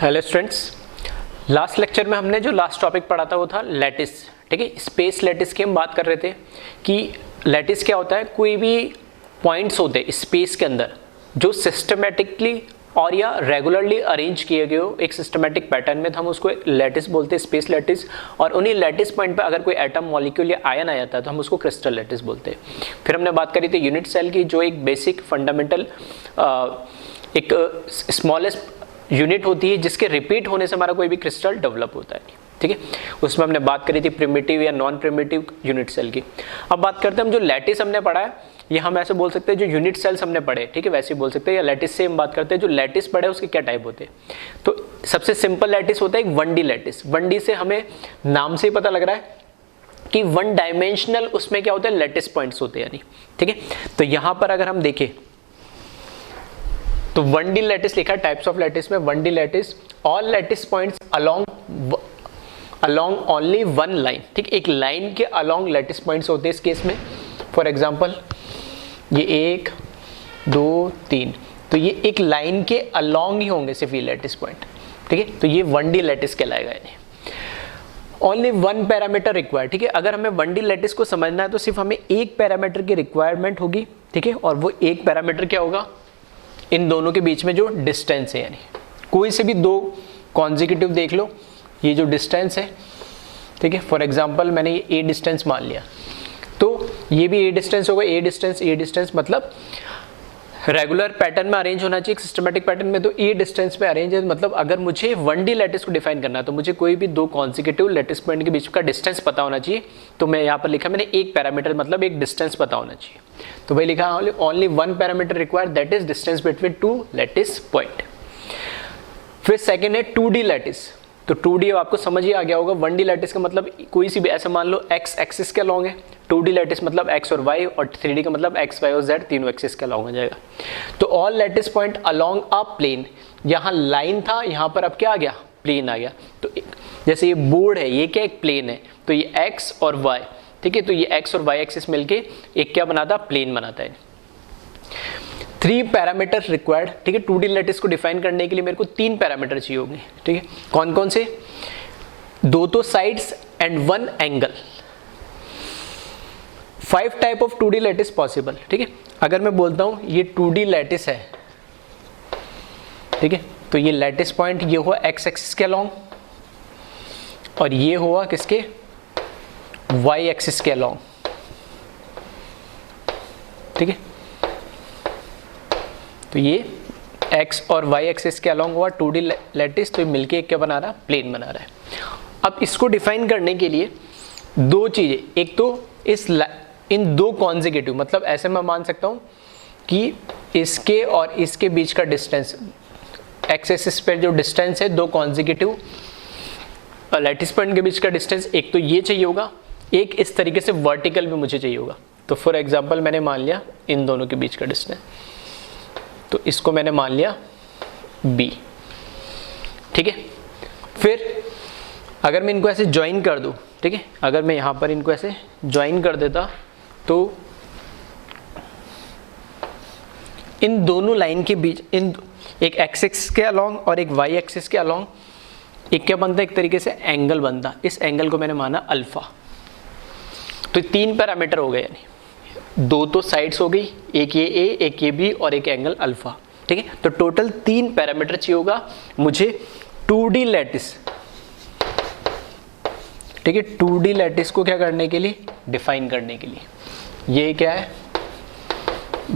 Hello students, last lecture में हमने जो लास्ट टॉपिक पढ़ा था वो था लैटिस। ठीक है, स्पेस लैटिस की हम बात कर रहे थे कि लैटिस क्या होता है। कोई भी पॉइंट्स होते हैं स्पेस के अंदर जो सिस्टमेटिकली और या रेगुलरली अरेंज किए गए हो एक सिस्टमेटिक पैटर्न में, तो हम उसको लैटिस बोलते हैं, स्पेस लैटिस। और उन्हीं लैटिस पॉइंट पे अगर कोई एटम, मॉलिक्यूल या आयन आ जाता है तो हम उसको क्रिस्टल लैटिस बोलते हैं। फिर हमने बात करी थी यूनिट सेल की, जो एक बेसिक फंडामेंटल एक स्मॉलेस्ट यूनिट होती है जिसके रिपीट होने से हमारा कोई भी क्रिस्टल डेवलप होता है। ठीक है, उसमें हमने बात करी थी प्रिमिटिव या नॉन प्रिमिटिव यूनिट सेल की। अब बात करते हैं हम जो लैटिस हमने पढ़ा है, ये हम ऐसे बोल सकते हैं जो यूनिट सेल्स हमने पढ़े, ठीक है, वैसे ही बोल सकते हैं। या लैटिस से हम बात करते हैं जो लैटिस पढ़े उसके क्या टाइप होते हैं। तो सबसे सिंपल लैटिस होता है एक 1D लैटिस। 1D से हमें नाम से ही पता लग रहा है कि वन डायमेंशनल उसमें क्या होता है, लैटिस पॉइंट्स होते हैं यानी। ठीक है, तो यहां पर अगर हम देखें तो 1D लैटिस लिखा है टाइप्स ऑफ लैटिस में। 1D lattice, all lattice points along only one line. ठीक, एक लाइन के अलोंग लैटिस पॉइंट्स होते हैं इस केस में। फॉर एग्जांपल ये 1 2 3, तो ये एक लाइन के अलोंग ही होंगे सिर्फ ये लैटिस पॉइंट। ठीक है, तो ये 1D लैटिस कहलाएगा यानी। Only one parameter required. ठीक है, अगर हमें 1D लैटिस को समझना है तो सिर्फ हमें एक पैरामीटर की रिक्वायरमेंट होगी। ठीक है, और वो एक पैरामीटर क्या होगा, इन दोनों के बीच में जो डिस्टेंस है, यानी कोई से भी दो कॉन्जिक्यूटिव देख लो, ये जो डिस्टेंस है, ठीक है, फॉर एग्जांपल मैंने ये ए डिस्टेंस मान लिया, तो ये भी ए डिस्टेंस होगा। ए डिस्टेंस मतलब रेगुलर पैटर्न में अरेंज होना चाहिए, सिस्टमेटिक पैटर्न में, तो ए डिस्टेंस में अरेंज है। मतलब अगर मुझे 1D लैटिस को डिफाइन करना है तो मुझे कोई भी दो कॉन्जिक्यूटिव लैटिस पॉइंट के बीच का डिस्टेंस पता होना चाहिए। तो मैं यहाँ पर लिखा मैंने एक पैरामीटर, मतलब एक डिस्टेंस पता होना चाहिए। तो वही लिखा only one parameter required, that is distance between two lattice point. फिर सेकेंड है 2D लैटिस। तो 2D आपको समझ ही आ गया होगा। 1D लैटिस का मतलब कोई सी भी, ऐसे मान लो x एक्सिस के अलॉन्ग है, 2D लैटिस मतलब x और y, और 3D का मतलब x, y और z तीनों एक्सिस के अलॉन्ग हो जाएगा। तो all lattice point along a plane, यहाँ लाइन था, यहाँ पर अब क्या आ गया, प्लेन आ गया। तो जैसे ये बोर्ड है, ये क्या एक प्लेन है, तो ये x और y, ठीक है, तो ये x और y एक्सिस मिलके एक क्या बनाता, प्लेन बनाता है। 3 पैरामीटर रिक्वायर्ड। ठीक है, 2D लैटिस को डिफाइन करने के लिए मेरे को 3 पैरामीटर चाहिए होंगे। ठीक है, कौन कौन से, 2 तो sides and 1 angle. 5 type of 2D lattice possible. ठीक है, अगर मैं बोलता हूं ये 2D लैटिस है, ठीक है, तो ये लैटिस पॉइंट ये हुआ x एक्सिस के अलॉन्ग, और ये हुआ किसके, y एक्सिस के अलॉन्ग। ठीक है, तो ये x और y एक्सिस के अलॉन्ग हुआ 2D लैटिस, तो ये मिलके क्या बना रहा, प्लेन बना रहा है। अब इसको डिफाइन करने के लिए दो चीजें, एक तो इन दो कॉन्जिक्यूटिव, मतलब ऐसे मैं मान सकता हूं कि इसके और इसके बीच का डिस्टेंस, x एक्सिस पे जो डिस्टेंस है दो कॉन्जिक्यूटिव लैटिस पॉइंट के बीच का डिस्टेंस, एक तो ये चाहिए होगा, एक इस तरीके से वर्टिकल भी मुझे चाहिए होगा। तो फॉर एग्जांपल मैंने मान लिया इन दोनों के बीच का डिस्टेंस, तो इसको मैंने मान लिया b। ठीक है, फिर अगर मैं इनको ऐसे ज्वाइन कर दूं, ठीक है, अगर मैं यहां पर इनको ऐसे ज्वाइन कर देता तो इन दोनों लाइन के बीच, इन एक x एक्सिस के अलॉन्ग और एक y एक्सिस के अलॉन्ग एक क्या बनता है, एक तरीके से एंगल बनता। इस एंगल को मैंने माना अल्फा। तो 3 पैरामीटर हो गए, यानी 2 तो साइड्स हो गई, एक ये a, एक ये b और एक एंगल अल्फा। ठीक है, तो टोटल 3 पैरामीटर चाहिए होगा मुझे 2D लैटिस। ठीक है, 2D लैटिस को क्या करने के लिए, डिफाइन करने के लिए। ये क्या है,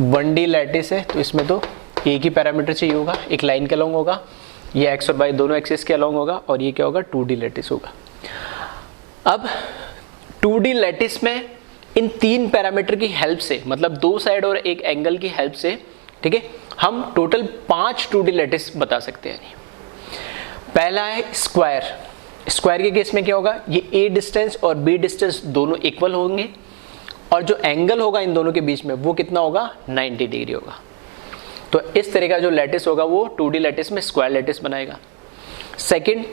1D लैटिस है, तो इसमें तो एक ही पैरामीटर चाहिए होगा, एक लाइन के अलॉन्ग होगा, ये x और y दोनों एक्सिस के अलॉन्ग होगा, और ये क्या होगा, 2D लैटिस होगा। अब 2D लैटिस में इन 3 पैरामीटर की हेल्प से, मतलब 2 साइड और एक एंगल की हेल्प से, ठीक है, हम टोटल 5 2D लैटिस बता सकते हैं। पहला है स्क्वायर। स्क्वायर के केस में क्या होगा, ये a डिस्टेंस और b डिस्टेंस दोनों इक्वल होंगे, और जो एंगल होगा इन दोनों के बीच में वो कितना होगा, 90 डिग्री होगा। तो इस तरह का जो लैटिस होगा वो 2D लैटिस में स्क्वायर लैटिस बनाएगा। सेकंड,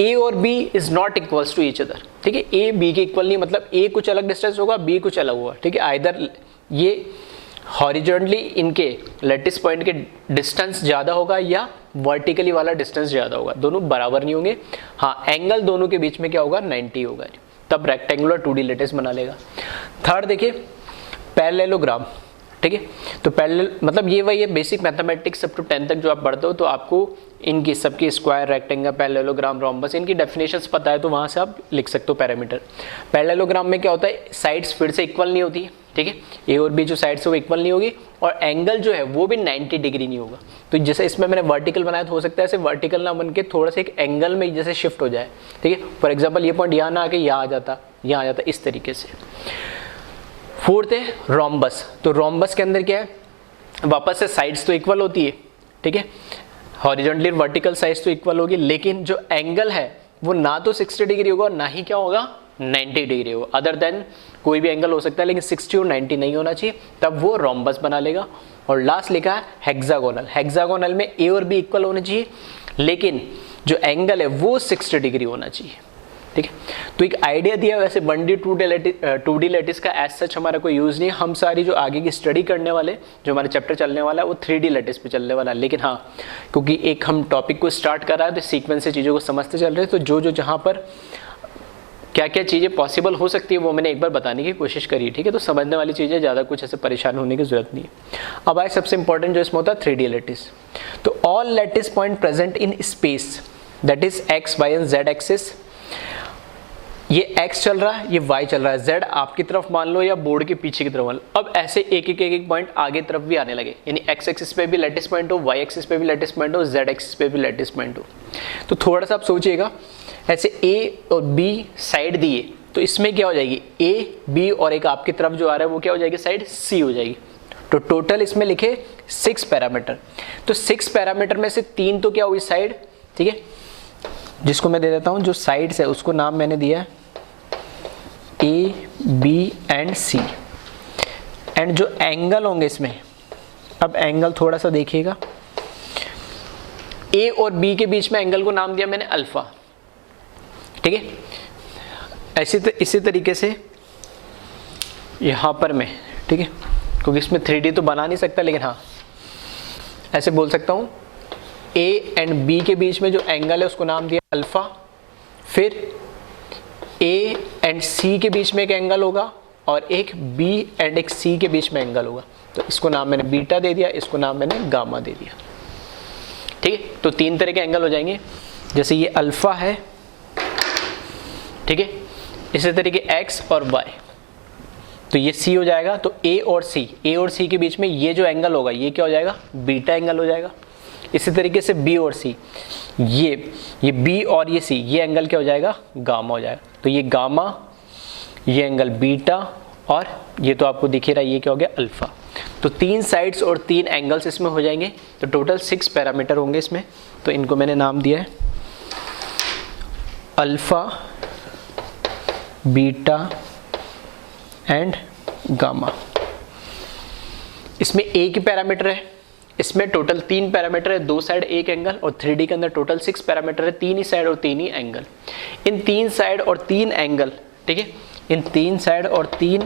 a और b is not equals to each other. ठीक है, a b के इक्वल नहीं, मतलब a कुछ अलग डिस्टेंस होगा, b कुछ अलग होगा। ठीक है, आइदर ये हॉरिजॉन्टली इनके लैटिस पॉइंट के डिस्टेंस ज़्यादा होगा या वर्टिकली वाला डिस्टेंस ज़्यादा होगा, दोनों बराबर नहीं होंगे। हाँ, एंगल दोनों के बीच में क्या होगा, 90 होगा, तब रेक्टेंगुलर 2D लैटिस बना लेगा। थर्ड देखिए पैरेललोग्राम, ठीक है। तो पैरेलल मतलब ये वही है बेसिक मैथमेटिक्स अप टू 10 तक जो आप पढ़ते हो, तो आपको इनकी सबकी स्क्वायर, रेक्टेंगल, पैरेललोग्राम, रोम्बस, इनकी डेफिनेशंस पता है तो वहाँ से आप लिख सकते हो पैरामीटर। पैरेललोग्राम में क्या होता है, साइड्स फिर से इक्वल नहीं होती, ठीक है, ए और बी जो साइड्स है वो इक्वल नहीं होगी, और एंगल जो है वो भी 90 डिग्री नहीं होगा। तो जैसे इसमें मैंने वर्टिकल बनाया तो हो सकता है ऐसे वर्टिकल ना बन के थोड़ा सा एक एंगल में जैसे शिफ्ट हो जाए, ठीक है। फॉर एग्जाम्पल ये पॉइंट यहाँ ना आके यहाँ आ जाता, यहाँ आ जाता, इस तरीके से। फोर्थ है रोम्बस। तो रोम्बस के अंदर क्या है, वापस से साइड्स तो इक्वल होती है, ठीक है, हॉरिजॉन्टली वर्टिकल साइड्स तो इक्वल होगी, लेकिन जो एंगल है वो ना तो 60 डिग्री होगा ना ही क्या होगा 90 डिग्री होगा। अदर देन कोई भी एंगल हो सकता है लेकिन 60 और 90 नहीं होना चाहिए, तब वो रोम्बस बना लेगा। और लास्ट लिखा है हेक्सागोनल। हेक्सागोनल में ए और बी इक्वल होने चाहिए, लेकिन जो एंगल है वो 60 डिग्री होना चाहिए, ठीक है। तो एक आइडिया दिया, वैसे 1D 2D लैटिस का एज सच हमारा कोई यूज़ नहीं है। हम सारी जो आगे की स्टडी करने वाले, जो हमारे चैप्टर चलने वाला है वो 3D लैटिस पे चलने वाला है। लेकिन हाँ, क्योंकि एक हम टॉपिक को स्टार्ट कर रहा है तो सीक्वेंस से चीज़ों को समझते चल रहे हैं, तो जो जहाँ पर क्या क्या चीज़ें पॉसिबल हो सकती है वो मैंने एक बार बताने की कोशिश करी, ठीक है। तो समझने वाली चीज़ें, ज़्यादा कुछ ऐसे परेशान होने की जरूरत नहीं है। अब आए सबसे इंपॉर्टेंट जो इसमें होता है 3D लैटिस। तो all lattice point present in space, that is X, Y and Z axis. ये x चल रहा है, ये y चल रहा है, z आपकी तरफ मान लो या बोर्ड के पीछे की तरफ मान लो। अब ऐसे एक पॉइंट आगे तरफ भी आने लगे, यानी x एक्सिस पे भी लैटिस पॉइंट हो, y एक्सिस पे भी लैटिस पॉइंट हो, z एक्सिस पे भी लैटिस पॉइंट हो। तो थोड़ा सा आप सोचिएगा, ऐसे a और b साइड दिए तो इसमें क्या हो जाएगी, a b और एक आपकी तरफ जो आ रहा है वो क्या हो जाएगी, साइड c हो जाएगी। तो टोटल इसमें लिखे 6 पैरामीटर। तो 6 पैरामीटर में से 3 तो क्या हुई साइड, ठीक है, जिसको मैं दे देता हूँ, जो साइड्स है उसको नाम मैंने दिया है ए, बी एंड सी। एंड जो एंगल होंगे इसमें, अब एंगल थोड़ा सा देखिएगा, ए और बी के बीच में एंगल को नाम दिया मैंने अल्फा, ठीक है। इसी तरीके से यहाँ पर मैं, ठीक है, क्योंकि इसमें 3D तो बना नहीं सकता, लेकिन हाँ ऐसे बोल सकता हूँ, ए एंड बी के बीच में जो एंगल है उसको नाम दिया अल्फा। फिर ए एंड सी के बीच में एक एंगल होगा और एक बी एंड एक सी के बीच में एंगल होगा, तो इसको नाम मैंने बीटा दे दिया, इसको नाम मैंने गामा दे दिया, ठीक है। तो 3 तरह के एंगल हो जाएंगे, जैसे ये अल्फा है, ठीक है, इसी तरीके एक्स और वाई, तो ये सी हो जाएगा। तो ए और सी के बीच में ये जो एंगल होगा ये क्या हो जाएगा, बीटा एंगल हो जाएगा। इसी तरीके से बी और सी, ये बी और ये सी, ये एंगल क्या हो जाएगा, गामा हो जाएगा। तो ये गामा, ये एंगल बीटा, और ये तो आपको दिख ही रहा है ये क्या हो गया, अल्फा। तो 3 साइड्स और 3 एंगल्स इसमें हो जाएंगे। तो टोटल 6 पैरामीटर होंगे इसमें। तो इनको मैंने नाम दिया है अल्फा, बीटा एंड गामा। इसमें एक ही पैरामीटर है, इसमें टोटल 3 पैरामीटर है, 2 साइड 1 एंगल, और 3D के अंदर टोटल 6 पैरामीटर है, 3 ही साइड और 3 ही एंगल। इन 3 साइड और 3 एंगल, ठीक है, इन 3 साइड और 3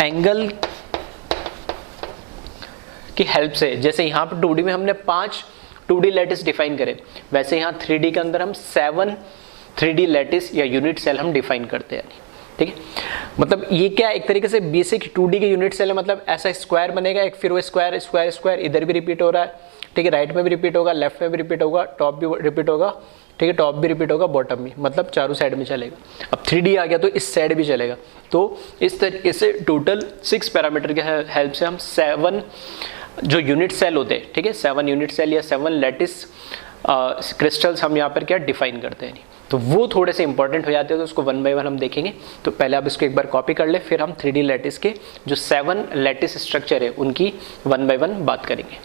एंगल की हेल्प से, जैसे यहाँ पर 2D में हमने 5 2D लैटिस डिफाइन करे, वैसे यहाँ 3D के अंदर हम 7 3D लैटिस या यूनिट सेल हम डिफाइन करते हैं, ठीक है। मतलब ये क्या एक तरीके से बेसिक 2D के यूनिट सेल है, मतलब ऐसा स्क्वायर बनेगा एक, फिर वो स्क्वायर स्क्वायर स्क्वायर इधर भी रिपीट हो रहा है, ठीक है, राइट में भी रिपीट होगा, लेफ्ट में भी रिपीट होगा, टॉप भी रिपीट होगा, ठीक है, टॉप भी रिपीट होगा, बॉटम भी, मतलब चारों साइड में चलेगा। अब 3D आ गया तो इस साइड भी चलेगा। तो इस तरीके से टोटल 6 पैरामीटर के हेल्प से हम 7 जो यूनिट सेल होते हैं, ठीक है, 7 यूनिट सेल या 7 लैटिस क्रिस्टल्स हम यहाँ पर क्या डिफाइन करते हैं। तो वो थोड़े से इंपॉर्टेंट हो जाते हैं, तो उसको 1 बाय 1 हम देखेंगे। तो पहले आप इसको एक बार कॉपी कर ले, फिर हम 3D लैटिस के जो 7 लैटिस स्ट्रक्चर है उनकी 1 बाय 1 बात करेंगे।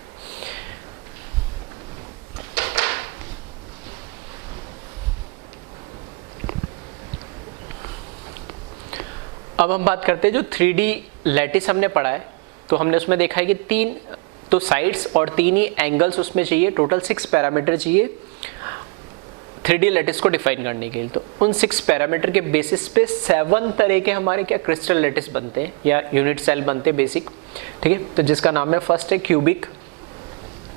अब हम बात करते हैं जो 3D लैटिस हमने पढ़ा है, तो हमने उसमें देखा है कि 3 तो साइड्स और 3 ही एंगल्स उसमें चाहिए, टोटल 6 पैरामीटर चाहिए। 3D लैटिस को डिफाइन करने के लिए। तो उन 6 पैरामीटर के बेसिस पे 7 तरह के हमारे क्या क्रिस्टल लैटिस बनते हैं या यूनिट सेल बनते हैं बेसिक, ठीक है। तो जिसका नाम है फर्स्ट है क्यूबिक,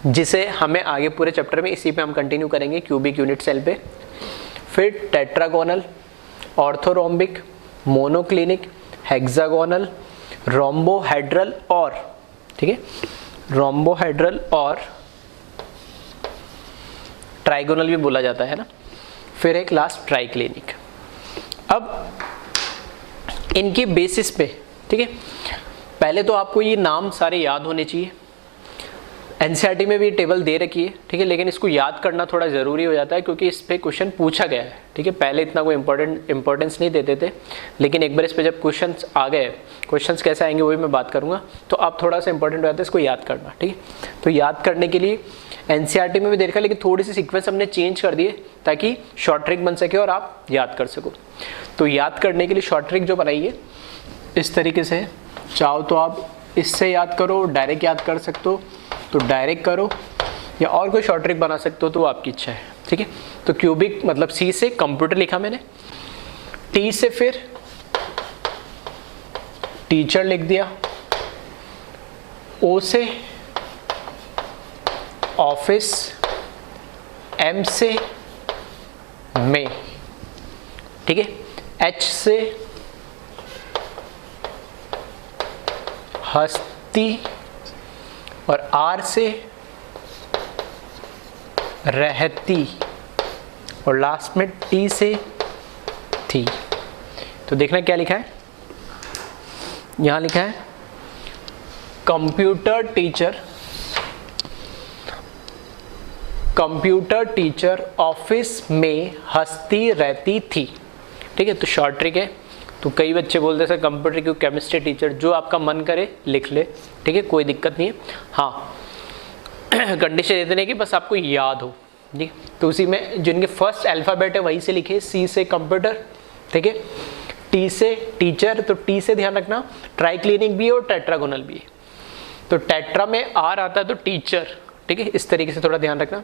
जिसे हमें आगे पूरे चैप्टर में इसी पे हम कंटिन्यू करेंगे, क्यूबिक यूनिट सेल पे। फिर tetragonal, orthorhombic, monoclinic, hexagonal, rhombohedral और, ठीक है, रोम्बोहेड्रल और ट्राइगोनल भी बोला जाता है ना। फिर एक लास्ट ट्राइक्लिनिक। अब इनके बेसिस पे, ठीक है, पहले तो आपको ये नाम सारे याद होने चाहिए। एनसीईआरटी में भी टेबल दे रखी है, ठीक है, लेकिन इसको याद करना थोड़ा ज़रूरी हो जाता है क्योंकि इस पे क्वेश्चन पूछा गया है, ठीक है। पहले इतना कोई इंपॉर्टेंस नहीं देते थे, लेकिन एक बार इस पे जब क्वेश्चंस आ गए, क्वेश्चंस कैसे आएंगे वही मैं बात करूंगा, तो अब थोड़ा सा इंपॉर्टेंट हो जाता है इसको याद करना, ठीक है। तो याद करने के लिए एनसीईआरटी में भी देखा, लेकिन थोड़ी सी सीक्वेंस हमने चेंज कर दिए ताकि शॉर्ट ट्रिक बन सके और आप याद कर सको। तो याद करने के लिए शॉर्ट ट्रिक जो बनाई है इस तरीके से, चाहो तो आप इससे याद करो, डायरेक्ट याद कर सकते हो तो डायरेक्ट करो, या और कोई शॉर्ट ट्रिक बना सकते हो तो वो आपकी इच्छा है, ठीक है। तो क्यूबिक मतलब सी से कंप्यूटर लिखा मैंने, टी से फिर टीचर लिख दिया, ओ से ऑफिस, एम से में, ठीक है, एच से हस्ती और आर से रहती और लास्ट में टी से थी। तो देखना क्या लिखा है, यहां लिखा है कंप्यूटर टीचर ऑफिस में हंसती रहती थी, ठीक है। तो शॉर्ट ट्रिक है, तो कई बच्चे बोलते हैं सर कंप्यूटर क्यों, केमिस्ट्री टीचर, जो आपका मन करे लिख ले, ठीक है, कोई दिक्कत नहीं है। हाँ कंडीशन ये देने की बस आपको याद हो, ठीक। तो उसी में जिनके फर्स्ट अल्फ़ाबेट है वहीं से लिखे, सी से कंप्यूटर, ठीक है, टी से टीचर, तो टी से ध्यान रखना ट्राइक्लिनिक भी है और टेट्रागोनल भी है। तो टेट्रा में आर आता है तो टीचर, ठीक है, इस तरीके से थोड़ा ध्यान रखना।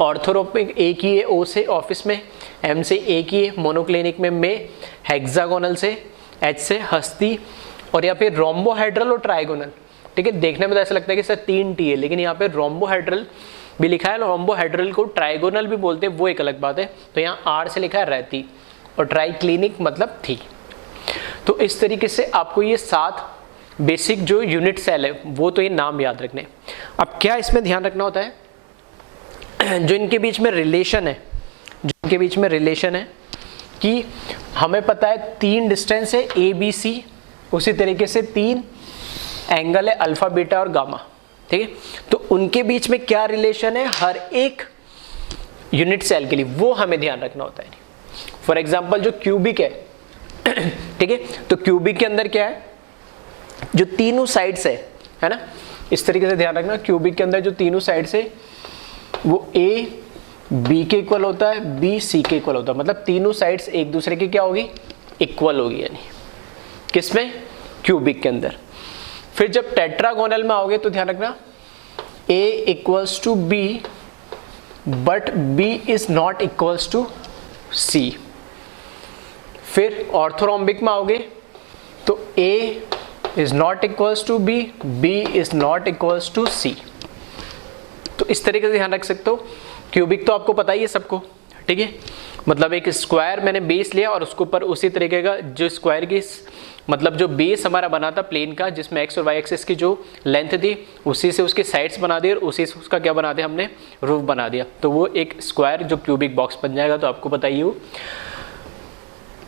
ऑर्थोरोपिक एक ही है, ओ से ऑफिस में, एम से एक ही है, मोनोक्लिनिक में, हेक्सागोनल से, एच से हस्ती, और यहाँ पे रोम्बोहेड्रल और ट्राइगोनल, ठीक है। देखने में तो ऐसा लगता है कि सर 3 टी है, लेकिन यहाँ पे रोम्बोहेड्रल भी लिखा है, रोम्बोहेड्रल को ट्राइगोनल भी बोलते हैं, वो एक अलग बात है। तो यहाँ आर से लिखा है रहती और ट्राइक्लिनिक मतलब थी। तो इस तरीके से आपको ये 7 बेसिक जो यूनिट सेल है वो तो ये नाम याद रखने। अब क्या इसमें ध्यान रखना होता है, जो इनके बीच में रिलेशन है, कि हमें पता है 3 डिस्टेंस है ए बी सी, उसी तरीके से 3 एंगल है अल्फा बीटा और गामा, ठीक है। तो उनके बीच में क्या रिलेशन है हर एक यूनिट सेल के लिए, वो हमें ध्यान रखना होता है। फॉर एग्जांपल जो क्यूबिक है, ठीक है, तो क्यूबिक के अंदर क्या है, जो तीनों साइड्स है ना, इस तरीके से ध्यान रखना, क्यूबिक के अंदर जो तीनों साइड्स है वो ए बी के इक्वल होता है, बी सी के इक्वल होता है, मतलब तीनों साइड्स एक दूसरे की क्या होगी, इक्वल होगी, यानी किसमें, क्यूबिक के अंदर। फिर जब टेट्रागोनल में आओगे तो ध्यान रखना A equals to B but B is not equals to C. फिर ऑर्थोरोम्बिक में आओगे तो A is not equals to B, B is not equals to C. तो इस तरीके से ध्यान रख सकते हो। क्यूबिक तो आपको पता ही है सबको, ठीक है, मतलब एक स्क्वायर मैंने बेस लिया और उसके ऊपर उसी तरीके का जो स्क्वायर की मतलब जो बेस हमारा बना था प्लेन का, जिसमें एक्स और वाई एक्सिस की जो लेंथ थी उसी से उसकी साइड्स बना दी और उसी से उसका क्या बना दिया हमने, रूफ बना दिया। तो वो एक स्क्वायर जो क्यूबिक बॉक्स बन जाएगा, तो आपको बताइए वो।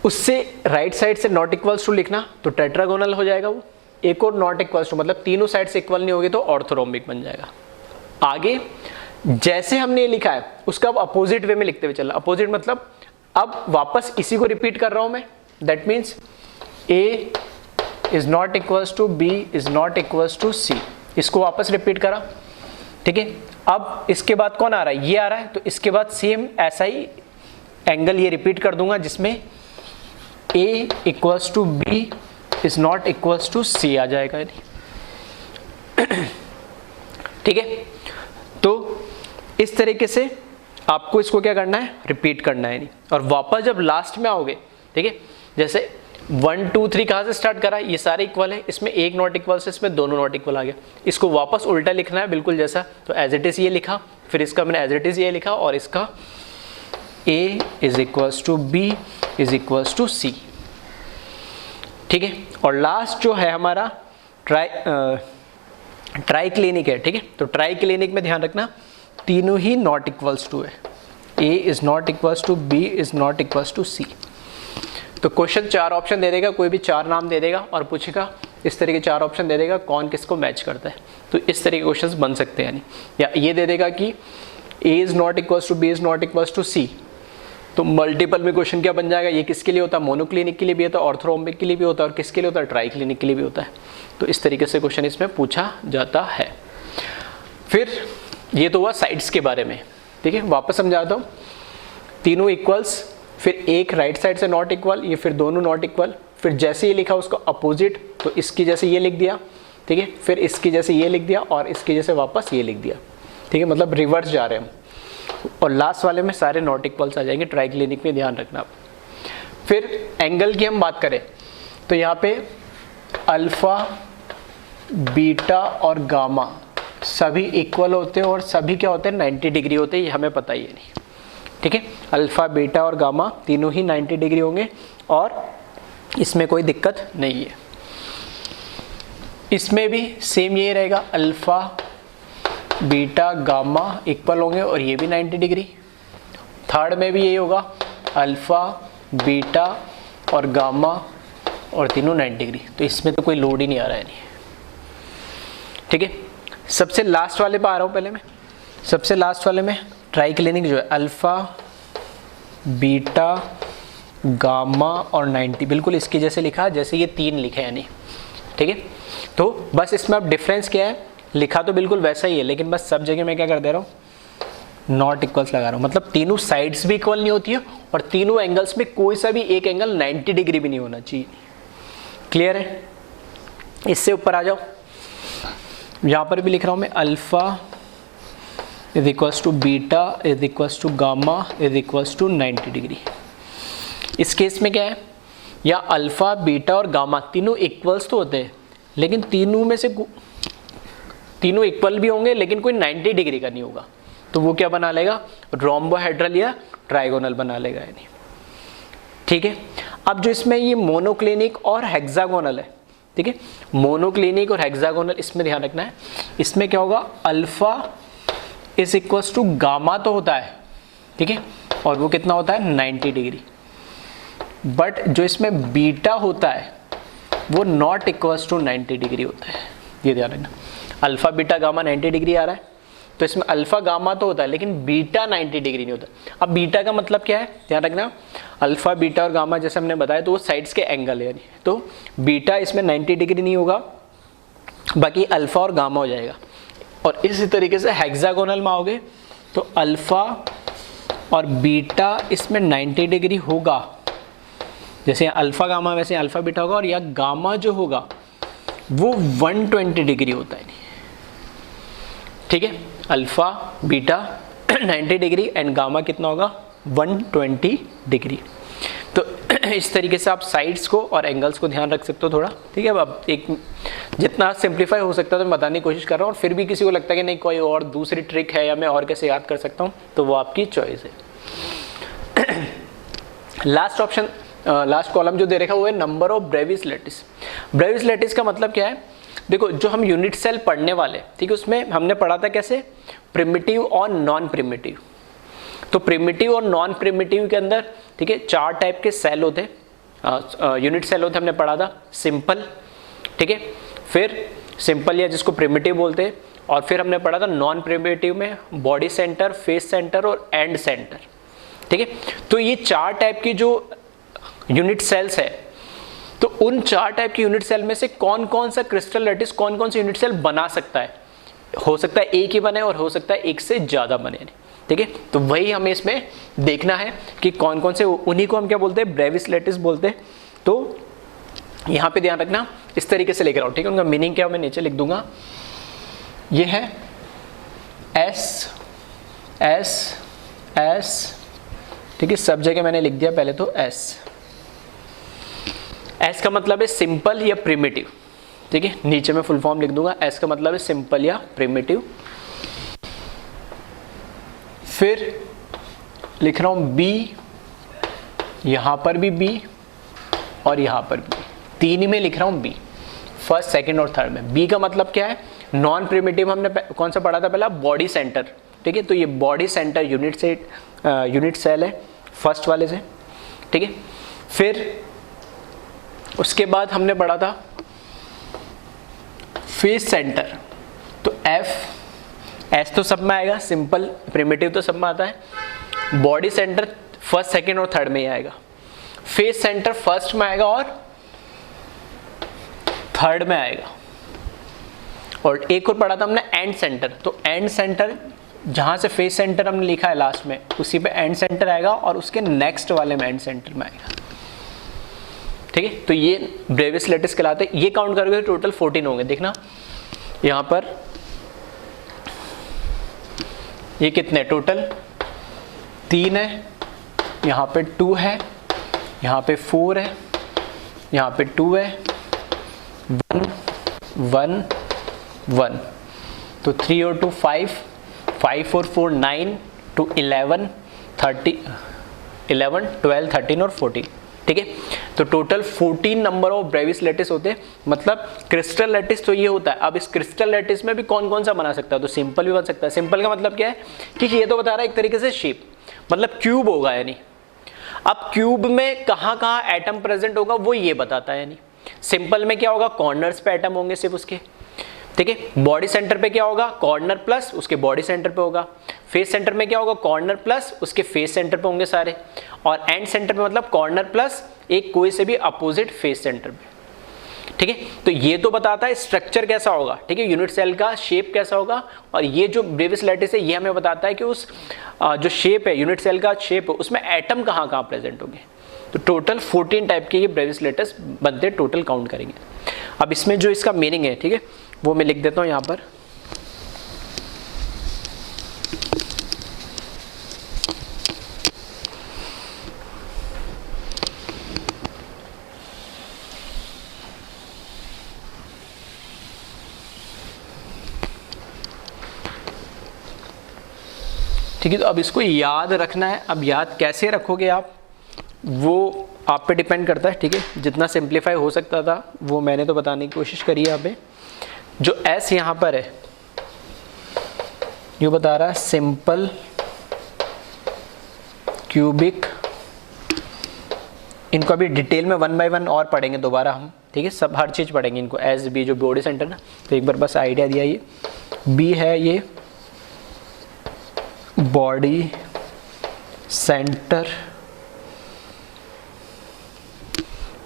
उससे राइट साइड से नॉट इक्वल्स टू लिखना तो टेट्रागोनल हो जाएगा वो। एक और नॉट इक्वल्स टू मतलब तीनों साइड से इक्वल नहीं होगी तो ऑर्थोरोम्बिक बन जाएगा। आगे जैसे हमने ये लिखा है उसका अब अपोजिट वे में लिखते हुए चलना। अपोजिट मतलब अब वापस इसी को रिपीट कर रहा हूं मैं, that means A is not equals to B is not equals to C, इसको वापस रिपीट करा, ठीक है। अब इसके बाद कौन आ रहा है, ये आ रहा है, तो इसके बाद सेम ऐसा ही एंगल ये रिपीट कर दूंगा जिसमें A equals to B is not equals to C आ जाएगा, ठीक है। तो इस तरीके से आपको इसको क्या करना है, रिपीट करना है नहीं। और वापस जब लास्ट में आओगे, ठीक है, जैसे 1 2 3 कहाँ से स्टार्ट करा, ये सारे इक्वल है, इसमें एक नॉट इक्वल से इसमें दोनों नॉट इक्वल आ गया, इसको वापस उल्टा लिखना है बिल्कुल जैसा, तो एज इट इज ये लिखा, फिर इसका मैंने एज इट इज ये लिखा, और इसका A is equals to B is equals to C, ठीक है। और लास्ट जो है हमारा ट्राई क्लिनिक है, ठीक है। तो ट्राई क्लिनिक में ध्यान रखना तीनों ही नॉट इक्वल्स टू है, A is not equals to B is not equals to C। तो क्वेश्चन 4 ऑप्शन दे देगा, कोई भी 4 नाम दे देगा और पूछेगा, इस तरह के 4 ऑप्शन दे देगा कौन किसको मैच करता है, तो इस तरह के क्वेश्चंस बन सकते हैं। यानी या ये दे देगा कि A is not equals to B is not equals to C, तो मल्टीपल में क्वेश्चन क्या बन जाएगा, ये किसके लिए होता है, मोनोक्लिनिक के लिए भी होता है, ऑर्थोरोम्बिक के लिए भी होता है, और किसके लिए होता है, ट्राई क्लिनिक के लिए भी होता है। तो इस तरीके से क्वेश्चन इसमें पूछा जाता है। फिर ये तो हुआ साइड्स के बारे में, ठीक है। वापस समझाता हूँ, तीनों इक्वल्स, फिर एक राइट साइड से नॉट इक्वल, ये फिर दोनों नॉट इक्वल, फिर जैसे ये लिखा उसको अपोजिट, तो इसकी जैसे ये लिख दिया, ठीक है, फिर इसकी जैसे ये लिख दिया और इसकी जैसे वापस ये लिख दिया, ठीक है, मतलब रिवर्स जा रहे हैं हम। और लास्ट वाले में सारे नॉट इक्वल्स आ जाएंगे, ट्राई क्लिनिक में ध्यान रखना। फिर एंगल की हम बात करें तो यहाँ पे अल्फा, बीटा और गामा सभी इक्वल होते हैं और सभी क्या होते हैं, 90 डिग्री होते हैं, ये हमें पता ही है नहीं, ठीक है। अल्फा, बीटा और गामा तीनों ही 90 डिग्री होंगे और इसमें कोई दिक्कत नहीं है। इसमें भी सेम यही रहेगा, अल्फा, बीटा, गामा इक्वल होंगे और ये भी 90 डिग्री। थर्ड में भी यही होगा, अल्फा, बीटा और गामा और तीनों 90 डिग्री, तो इसमें तो कोई लोड ही नहीं आ रहा है, नहीं, ठीक है। सबसे लास्ट वाले पे आ रहा हूँ पहले मैं। सबसे लास्ट वाले में ट्राई क्लिनिक जो है, अल्फा, बीटा, गामा और 90, बिल्कुल इसके जैसे लिखा जैसे ये 3 लिखे यानी, ठीक है। तो बस इसमें अब डिफरेंस क्या है, लिखा तो बिल्कुल वैसा ही है, लेकिन बस सब जगह मैं क्या कर दे रहा हूँ, नॉट इक्वल्स लगा रहा हूँ। मतलब तीनों साइड्स भी इक्वल नहीं होती है और तीनों एंगल्स में कोई सा भी एक एंगल 90 डिग्री भी नहीं होना चाहिए। क्लियर है? इससे ऊपर आ जाओ, यहाँ पर भी लिख रहा हूँ मैं, alpha is equals to beta is equals to gamma is equals to 90 degree. इस केस में क्या है, या अल्फा, बीटा और गामा तीनों इक्वल्स तो होते हैं, लेकिन तीनों में से तीनों इक्वल भी होंगे लेकिन कोई 90 डिग्री का नहीं होगा, तो वो क्या बना लेगा, रोम्बोहेड्रल या ट्राइगोनल बना लेगा यानी, ठीक है। अब जो इसमें ये मोनोक्लिनिक और हेक्सागोनल है, ठीक है, मोनोक्लिनिक और हेक्सागोनल, इसमें ध्यान रखना है। इसमें क्या होगा, alpha is equals to gamma तो होता है, ठीक है, और वो कितना होता है, 90 डिग्री। बट जो इसमें बीटा होता है वो नॉट इक्वल्स टू 90 डिग्री होता है, ये ध्यान रखना। अल्फा, बीटा, गामा 90 डिग्री आ रहा है, तो इसमें अल्फा, गामा तो होता है लेकिन बीटा 90 डिग्री नहीं होता। अब बीटा का मतलब क्या है, ध्यान रखना, अल्फा, बीटा और गामा जैसे हमने बताया तो वो साइड्स के एंगल है यानी, तो बीटा इसमें 90 डिग्री नहीं होगा, बाकी अल्फा और गामा हो जाएगा। और इसी तरीके से हेक्सागोनल में आओगे तो अल्फा और बीटा इसमें 90 डिग्री होगा, जैसे अल्फा गामा वैसे अल्फा बीटा होगा, और या गामा जो होगा वो 120 डिग्री होता है, ठीक है। Alpha, beta 90 degree and gamma कितना होगा, 120 डिग्री। तो इस तरीके से आप साइड्स को और एंगल्स को ध्यान रख सकते हो थोड़ा, ठीक है। अब एक जितना सिंप्लीफाई हो सकता है तो मैं बताने की कोशिश कर रहा हूँ, और फिर भी किसी को लगता है कि नहीं कोई और दूसरी ट्रिक है या मैं और कैसे याद कर सकता हूँ, तो वो आपकी चॉइस है। लास्ट ऑप्शन, लास्ट कॉलम जो दे रखा है वो है number of Brevis lattice. Brevis lattice का मतलब क्या है, देखो जो हम यूनिट सेल पढ़ने वाले, ठीक है, उसमें हमने पढ़ा था कैसे, प्रिमिटिव और नॉन प्रिमिटिव। तो प्रिमिटिव और नॉन प्रिमिटिव के अंदर, ठीक है, 4 टाइप के सेल होते हैं, यूनिट सेल होते, हमने पढ़ा था सिंपल, ठीक है, फिर सिंपल या जिसको प्रिमिटिव बोलते हैं, और फिर हमने पढ़ा था नॉन प्रिमिटिव में बॉडी सेंटर, फेस सेंटर और एंड सेंटर, ठीक है। तो ये 4 टाइप की जो यूनिट सेल्स है, तो उन 4 टाइप की यूनिट सेल में से कौन कौन सा क्रिस्टल लैटिस कौन कौन सा यूनिट सेल बना सकता है, हो सकता है एक ही बने और हो सकता है एक से ज्यादा बने, ठीक है। तो वही हमें इसमें देखना है कि कौन कौन से, उन्हीं को हम क्या बोलते हैं, ब्रेविस लैटिस बोलते हैं। तो यहाँ पे ध्यान रखना, इस तरीके से लेकर आओ, ठीक है। उनका मीनिंग क्या मैं नीचे लिख दूंगा, ये है एस एस एस, ठीक है, सब जगह मैंने लिख दिया पहले तो एस। एस का मतलब है सिंपल या प्रिमिटिव, ठीक है, नीचे मैं फुल फॉर्म लिख दूंगा। एस का मतलब है सिंपल या प्रिमिटिव। फिर लिख रहा हूं बी, यहां पर भी बी और यहां पर भी, तीन ही में लिख रहा हूं बी, फर्स्ट सेकंड और थर्ड में। बी का मतलब क्या है, नॉन प्रिमिटिव हमने कौन सा पढ़ा था पहला, बॉडी सेंटर, ठीक है, तो ये बॉडी सेंटर यूनिट सेल है फर्स्ट वाले से, ठीक है। फिर उसके बाद हमने पढ़ा था फेस सेंटर, तो एफ, एस तो सब में आएगा, सिंपल प्रिमिटिव तो सब में आता है। बॉडी सेंटर फर्स्ट सेकंड और थर्ड में ही आएगा। फेस सेंटर फर्स्ट में आएगा और थर्ड में आएगा। और एक और पढ़ा था हमने एंड सेंटर, तो एंड सेंटर जहां से फेस सेंटर हमने लिखा है लास्ट में, उसी पे एंड सेंटर आएगा और उसके नेक्स्ट वाले में एंड सेंटर में आएगा, ठीक है। तो ये ब्रेविस लेटिस कहलाते हैं। ये काउंट करोगे तो टोटल 14 होंगे। देखना यहां पर ये कितने टोटल 3 है, यहां पे 2 है, यहां पे 4 है, यहां पे 2 है, 1 1 1, तो 3 और 2 5, 5 और 4 9, 2 11, 30 11 12 13 और 14, ठीक है। तो total 14 number of Bravais lattice होते हैं। मतलब क्रिस्टल लेटिस तो ये होता है। अब इस क्रिस्टल लेटिस में भी कौन कौन सा बना सकता है, तो सिंपल भी बन सकता है। सिंपल का मतलब क्या है कि ये तो बता रहा है एक तरीके से शेप, मतलब क्यूब होगा यानी। अब क्यूब में कहाँ कहाँ एटम प्रेजेंट होगा वो ये बताता है यानी। सिंपल में क्या होगा, कॉर्नर्स पे एटम होंगे सिर्फ उसके, ठीक है। बॉडी सेंटर पे क्या होगा, कॉर्नर प्लस उसके बॉडी सेंटर पे होगा। फेस सेंटर में क्या होगा, कॉर्नर प्लस उसके फेस सेंटर पे होंगे सारे। और एंड सेंटर पे मतलब कॉर्नर प्लस एक कोई से भी अपोजिट फेस सेंटर पे, ठीक है। तो ये तो बताता है स्ट्रक्चर कैसा होगा, ठीक है, यूनिट सेल का शेप कैसा होगा। और ये जो ब्रेविस लेटिस है ये हमें बताता है कि उस जो शेप है यूनिट सेल का शेप है उसमें एटम कहाँ कहाँ प्रेजेंट होंगे। तो टोटल 14 टाइप के ये ब्रेविस लेटिस बनते, टोटल काउंट करेंगे। अब इसमें जो इसका मीनिंग है, ठीक है, वो मैं लिख देता हूँ यहाँ पर। ठीक है, तो अब इसको याद रखना है। अब याद कैसे रखोगे आप, वो आप पे डिपेंड करता है, ठीक है। जितना सिंप्लीफाई हो सकता था वो मैंने तो बताने की कोशिश करी है। यहाँ पे जो एस यहाँ पर है ये बता रहा है सिंपल क्यूबिक। इनको अभी डिटेल में 1 बाय 1 और पढ़ेंगे दोबारा हम, ठीक है, सब हर चीज़ पढ़ेंगे इनको। एस बी जो बॉडी सेंटर ना, तो एक बार बस आइडिया दिया। ये बी है, ये बॉडी सेंटर,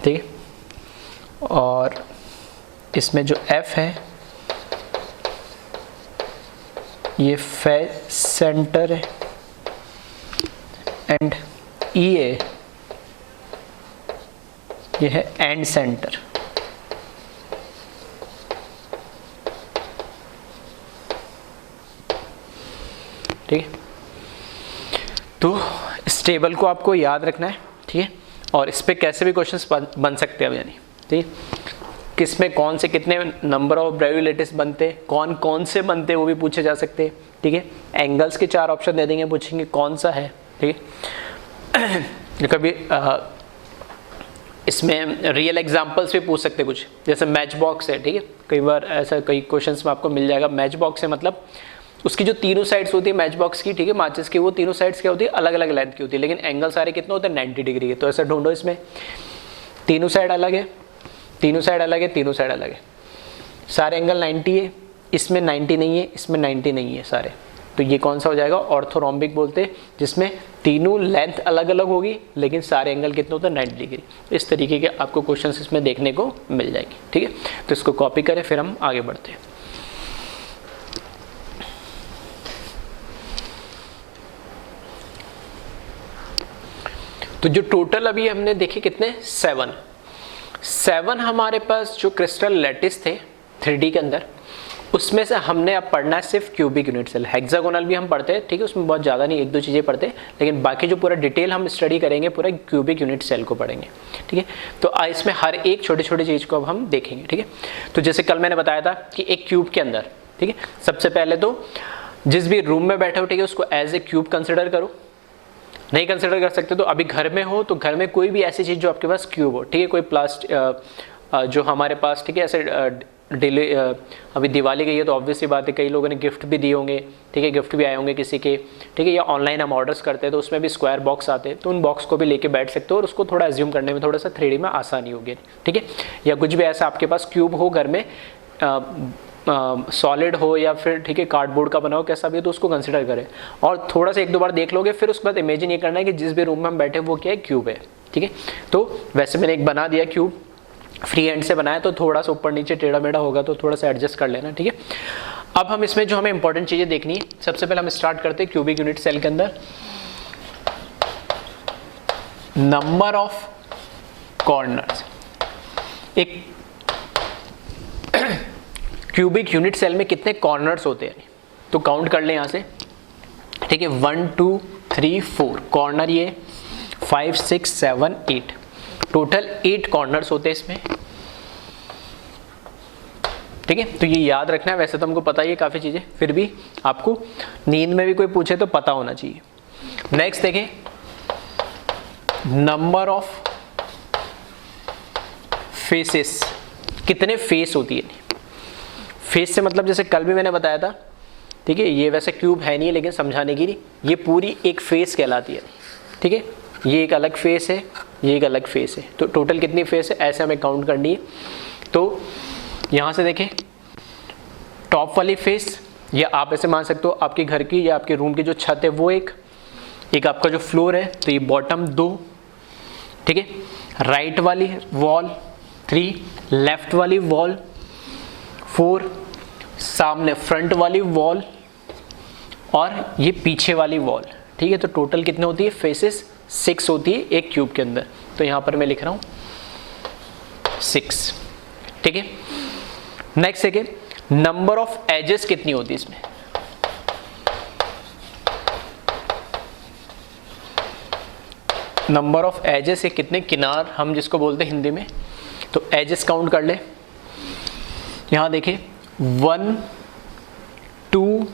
ठीक है। और इसमें जो एफ है ये फेस सेंटर है। एंड ई ए ये है एंड सेंटर, ठीक है। तो इस टेबल को आपको याद रखना है, ठीक है। और इस पे कैसे भी क्वेश्चंस बन सकते हैं यानी, ठीक है। किस में कौन से कितने नंबर ऑफ ब्रेविस लेटिस बनते, कौन कौन से बनते वो भी पूछे जा सकते हैं, ठीक है। एंगल्स के 4 ऑप्शन दे देंगे, पूछेंगे कौन सा है, ठीक है। कभी इसमें रियल एग्जांपल्स भी पूछ सकते कुछ, जैसे मैच बॉक्स है, ठीक है। कई बार ऐसा कई क्वेश्चंस में आपको मिल जाएगा। मैच बॉक्स है मतलब उसकी जो तीनों साइड्स होती है मैच बॉक्स की, ठीक है, माचिस की, वो तीनों साइड्स क्या होती है, अलग अलग लेंथ की होती है, लेकिन एंगल सारे कितने होते हैं, 90 डिग्री के। तो ऐसा ढूंढो, इसमें तीनों साइड अलग है, तीनों साइड अलग है, तीनों साइड अलग है, सारे एंगल 90 है, इसमें 90 नहीं है, इसमें 90 नहीं है सारे। तो ये कौन सा हो जाएगा, ऑर्थोरोम्बिक बोलते हैं, जिसमें तीनों लेंथ अलग अलग होगी लेकिन सारे एंगल कितने होते हैं, 90 डिग्री। इस तरीके के आपको क्वेश्चंस इसमें देखने को मिल जाएगी, ठीक है। तो इसको कॉपी करें, फिर हम आगे बढ़ते हैं। तो जो टोटल अभी हमने देखे कितने, 7 हमारे पास जो क्रिस्टल लैटिस थे 3D के अंदर, उसमें से हमने अब पढ़ना है सिर्फ क्यूबिक यूनिट सेल। हेक्सागोनल भी हम पढ़ते हैं, ठीक है, उसमें बहुत ज़्यादा नहीं, एक दो चीज़ें पढ़ते हैं, लेकिन बाकी जो पूरा डिटेल हम स्टडी करेंगे पूरा क्यूबिक यूनिट सेल को पढ़ेंगे, ठीक है। तो इसमें हर एक छोटी छोटी चीज़ को अब हम देखेंगे, ठीक है। तो जैसे कल मैंने बताया था कि एक क्यूब के अंदर, ठीक है, सबसे पहले तो जिस भी रूम में बैठे हो, ठीक है, उसको एज ए क्यूब कंसिडर करो। नहीं कंसिडर कर सकते तो अभी घर में हो तो घर में कोई भी ऐसी चीज़ जो आपके पास क्यूब हो, ठीक है, कोई प्लास्टिक जो हमारे पास, ठीक है, ऐसे डिले अभी दिवाली गई है तो ऑब्वियस सी बात है कई लोगों ने गिफ्ट भी दिए होंगे, ठीक है, गिफ्ट भी आए होंगे किसी के, ठीक है, या ऑनलाइन हम ऑर्डर्स करते हैं तो उसमें भी स्क्वायर बॉक्स आते हैं, तो उन बॉक्स को भी लेके बैठ सकते हो और उसको थोड़ा एज्यूम करने में थोड़ा सा 3D में आसानी होगी, ठीक है। या कुछ भी ऐसा आपके पास क्यूब हो घर में, सॉलिड हो या फिर, ठीक है, कार्डबोर्ड का बना हो, कैसा भी हो, तो उसको कंसिडर करें और थोड़ा सा एक दो बार देख लोगे, फिर उसके बाद इमेजिन ये करना है कि जिस भी रूम में हम बैठे वो क्या है, क्यूब है, ठीक है। तो वैसे मैंने एक बना दिया क्यूब, फ्री हैंड से बनाया, तो थोड़ा सा ऊपर नीचे टेढ़ा मेढ़ा होगा तो थोड़ा सा एडजस्ट कर लेना, ठीक है। अब हम इसमें जो हमें इंपॉर्टेंट चीजें देखनी है, सबसे पहले हम स्टार्ट करते हैं क्यूबिक यूनिट सेल के अंदर नंबर ऑफ कॉर्नर्स। एक क्यूबिक यूनिट सेल में कितने कॉर्नर्स होते हैं, तो काउंट कर लें यहाँ से, ठीक है। 1 2 3 4 कॉर्नर, ये 5 6 7 8, टोटल 8 कॉर्नर्स होते हैं इसमें, ठीक है। तो ये याद रखना है, वैसे तो हमको पता ही है काफ़ी चीज़ें, फिर भी आपको नींद में भी कोई पूछे तो पता होना चाहिए। नेक्स्ट देखें, नंबर ऑफ फेसेस, कितने फेस होती है। फेस से मतलब जैसे कल भी मैंने बताया था, ठीक है, ये वैसे क्यूब है नहीं है लेकिन समझाने के लिए ये पूरी एक फेस कहलाती है, ठीक है। ये एक अलग फेस है, ये एक अलग फेस है, तो टोटल कितनी फेस है ऐसे हमें काउंट करनी है। तो यहाँ से देखें, टॉप वाली फेस, या आप ऐसे मान सकते हो आपके घर की या आपके रूम की जो छत है वो एक आपका जो फ्लोर है तो ये बॉटम 2, ठीक है। राइट वाली वॉल 3, लेफ्ट वाली वॉल 4, सामने फ्रंट वाली वॉल और ये पीछे वाली वॉल, ठीक है। तो टोटल कितने होती है फेसेस, 6 होती है एक क्यूब के अंदर, तो यहाँ पर मैं लिख रहा हूँ 6, ठीक है। Next second, number of edges कितनी होती है इसमें, नंबर ऑफ एजेस है कितने किनार हम जिसको बोलते हैं हिंदी में, तो एजेस काउंट कर ले। यहाँ देखिए 1 2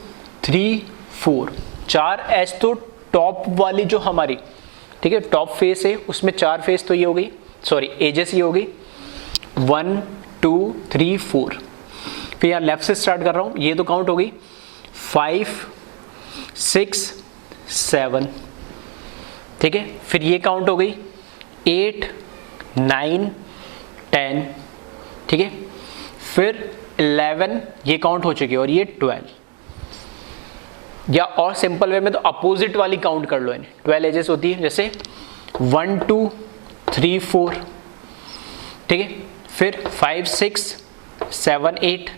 3 4, 4 एज तो टॉप वाली जो हमारी, ठीक है, टॉप फेस है उसमें 4 फेस तो ये हो गई, सॉरी एजेस ये हो गई 1 2 3 4। फिर यहाँ लेफ्ट से स्टार्ट कर रहा हूँ, ये तो काउंट हो गई 5 6 7, ठीक है। फिर ये काउंट हो गई 8 9 10, ठीक है। फिर 11 ये काउंट हो चुकी है और ये 12, या और सिंपल वे में तो अपोजिट वाली काउंट कर लो, इन्हें 12 एजेस होती है, जैसे 1 2 3 4, ठीक है। फिर 5 6 7 8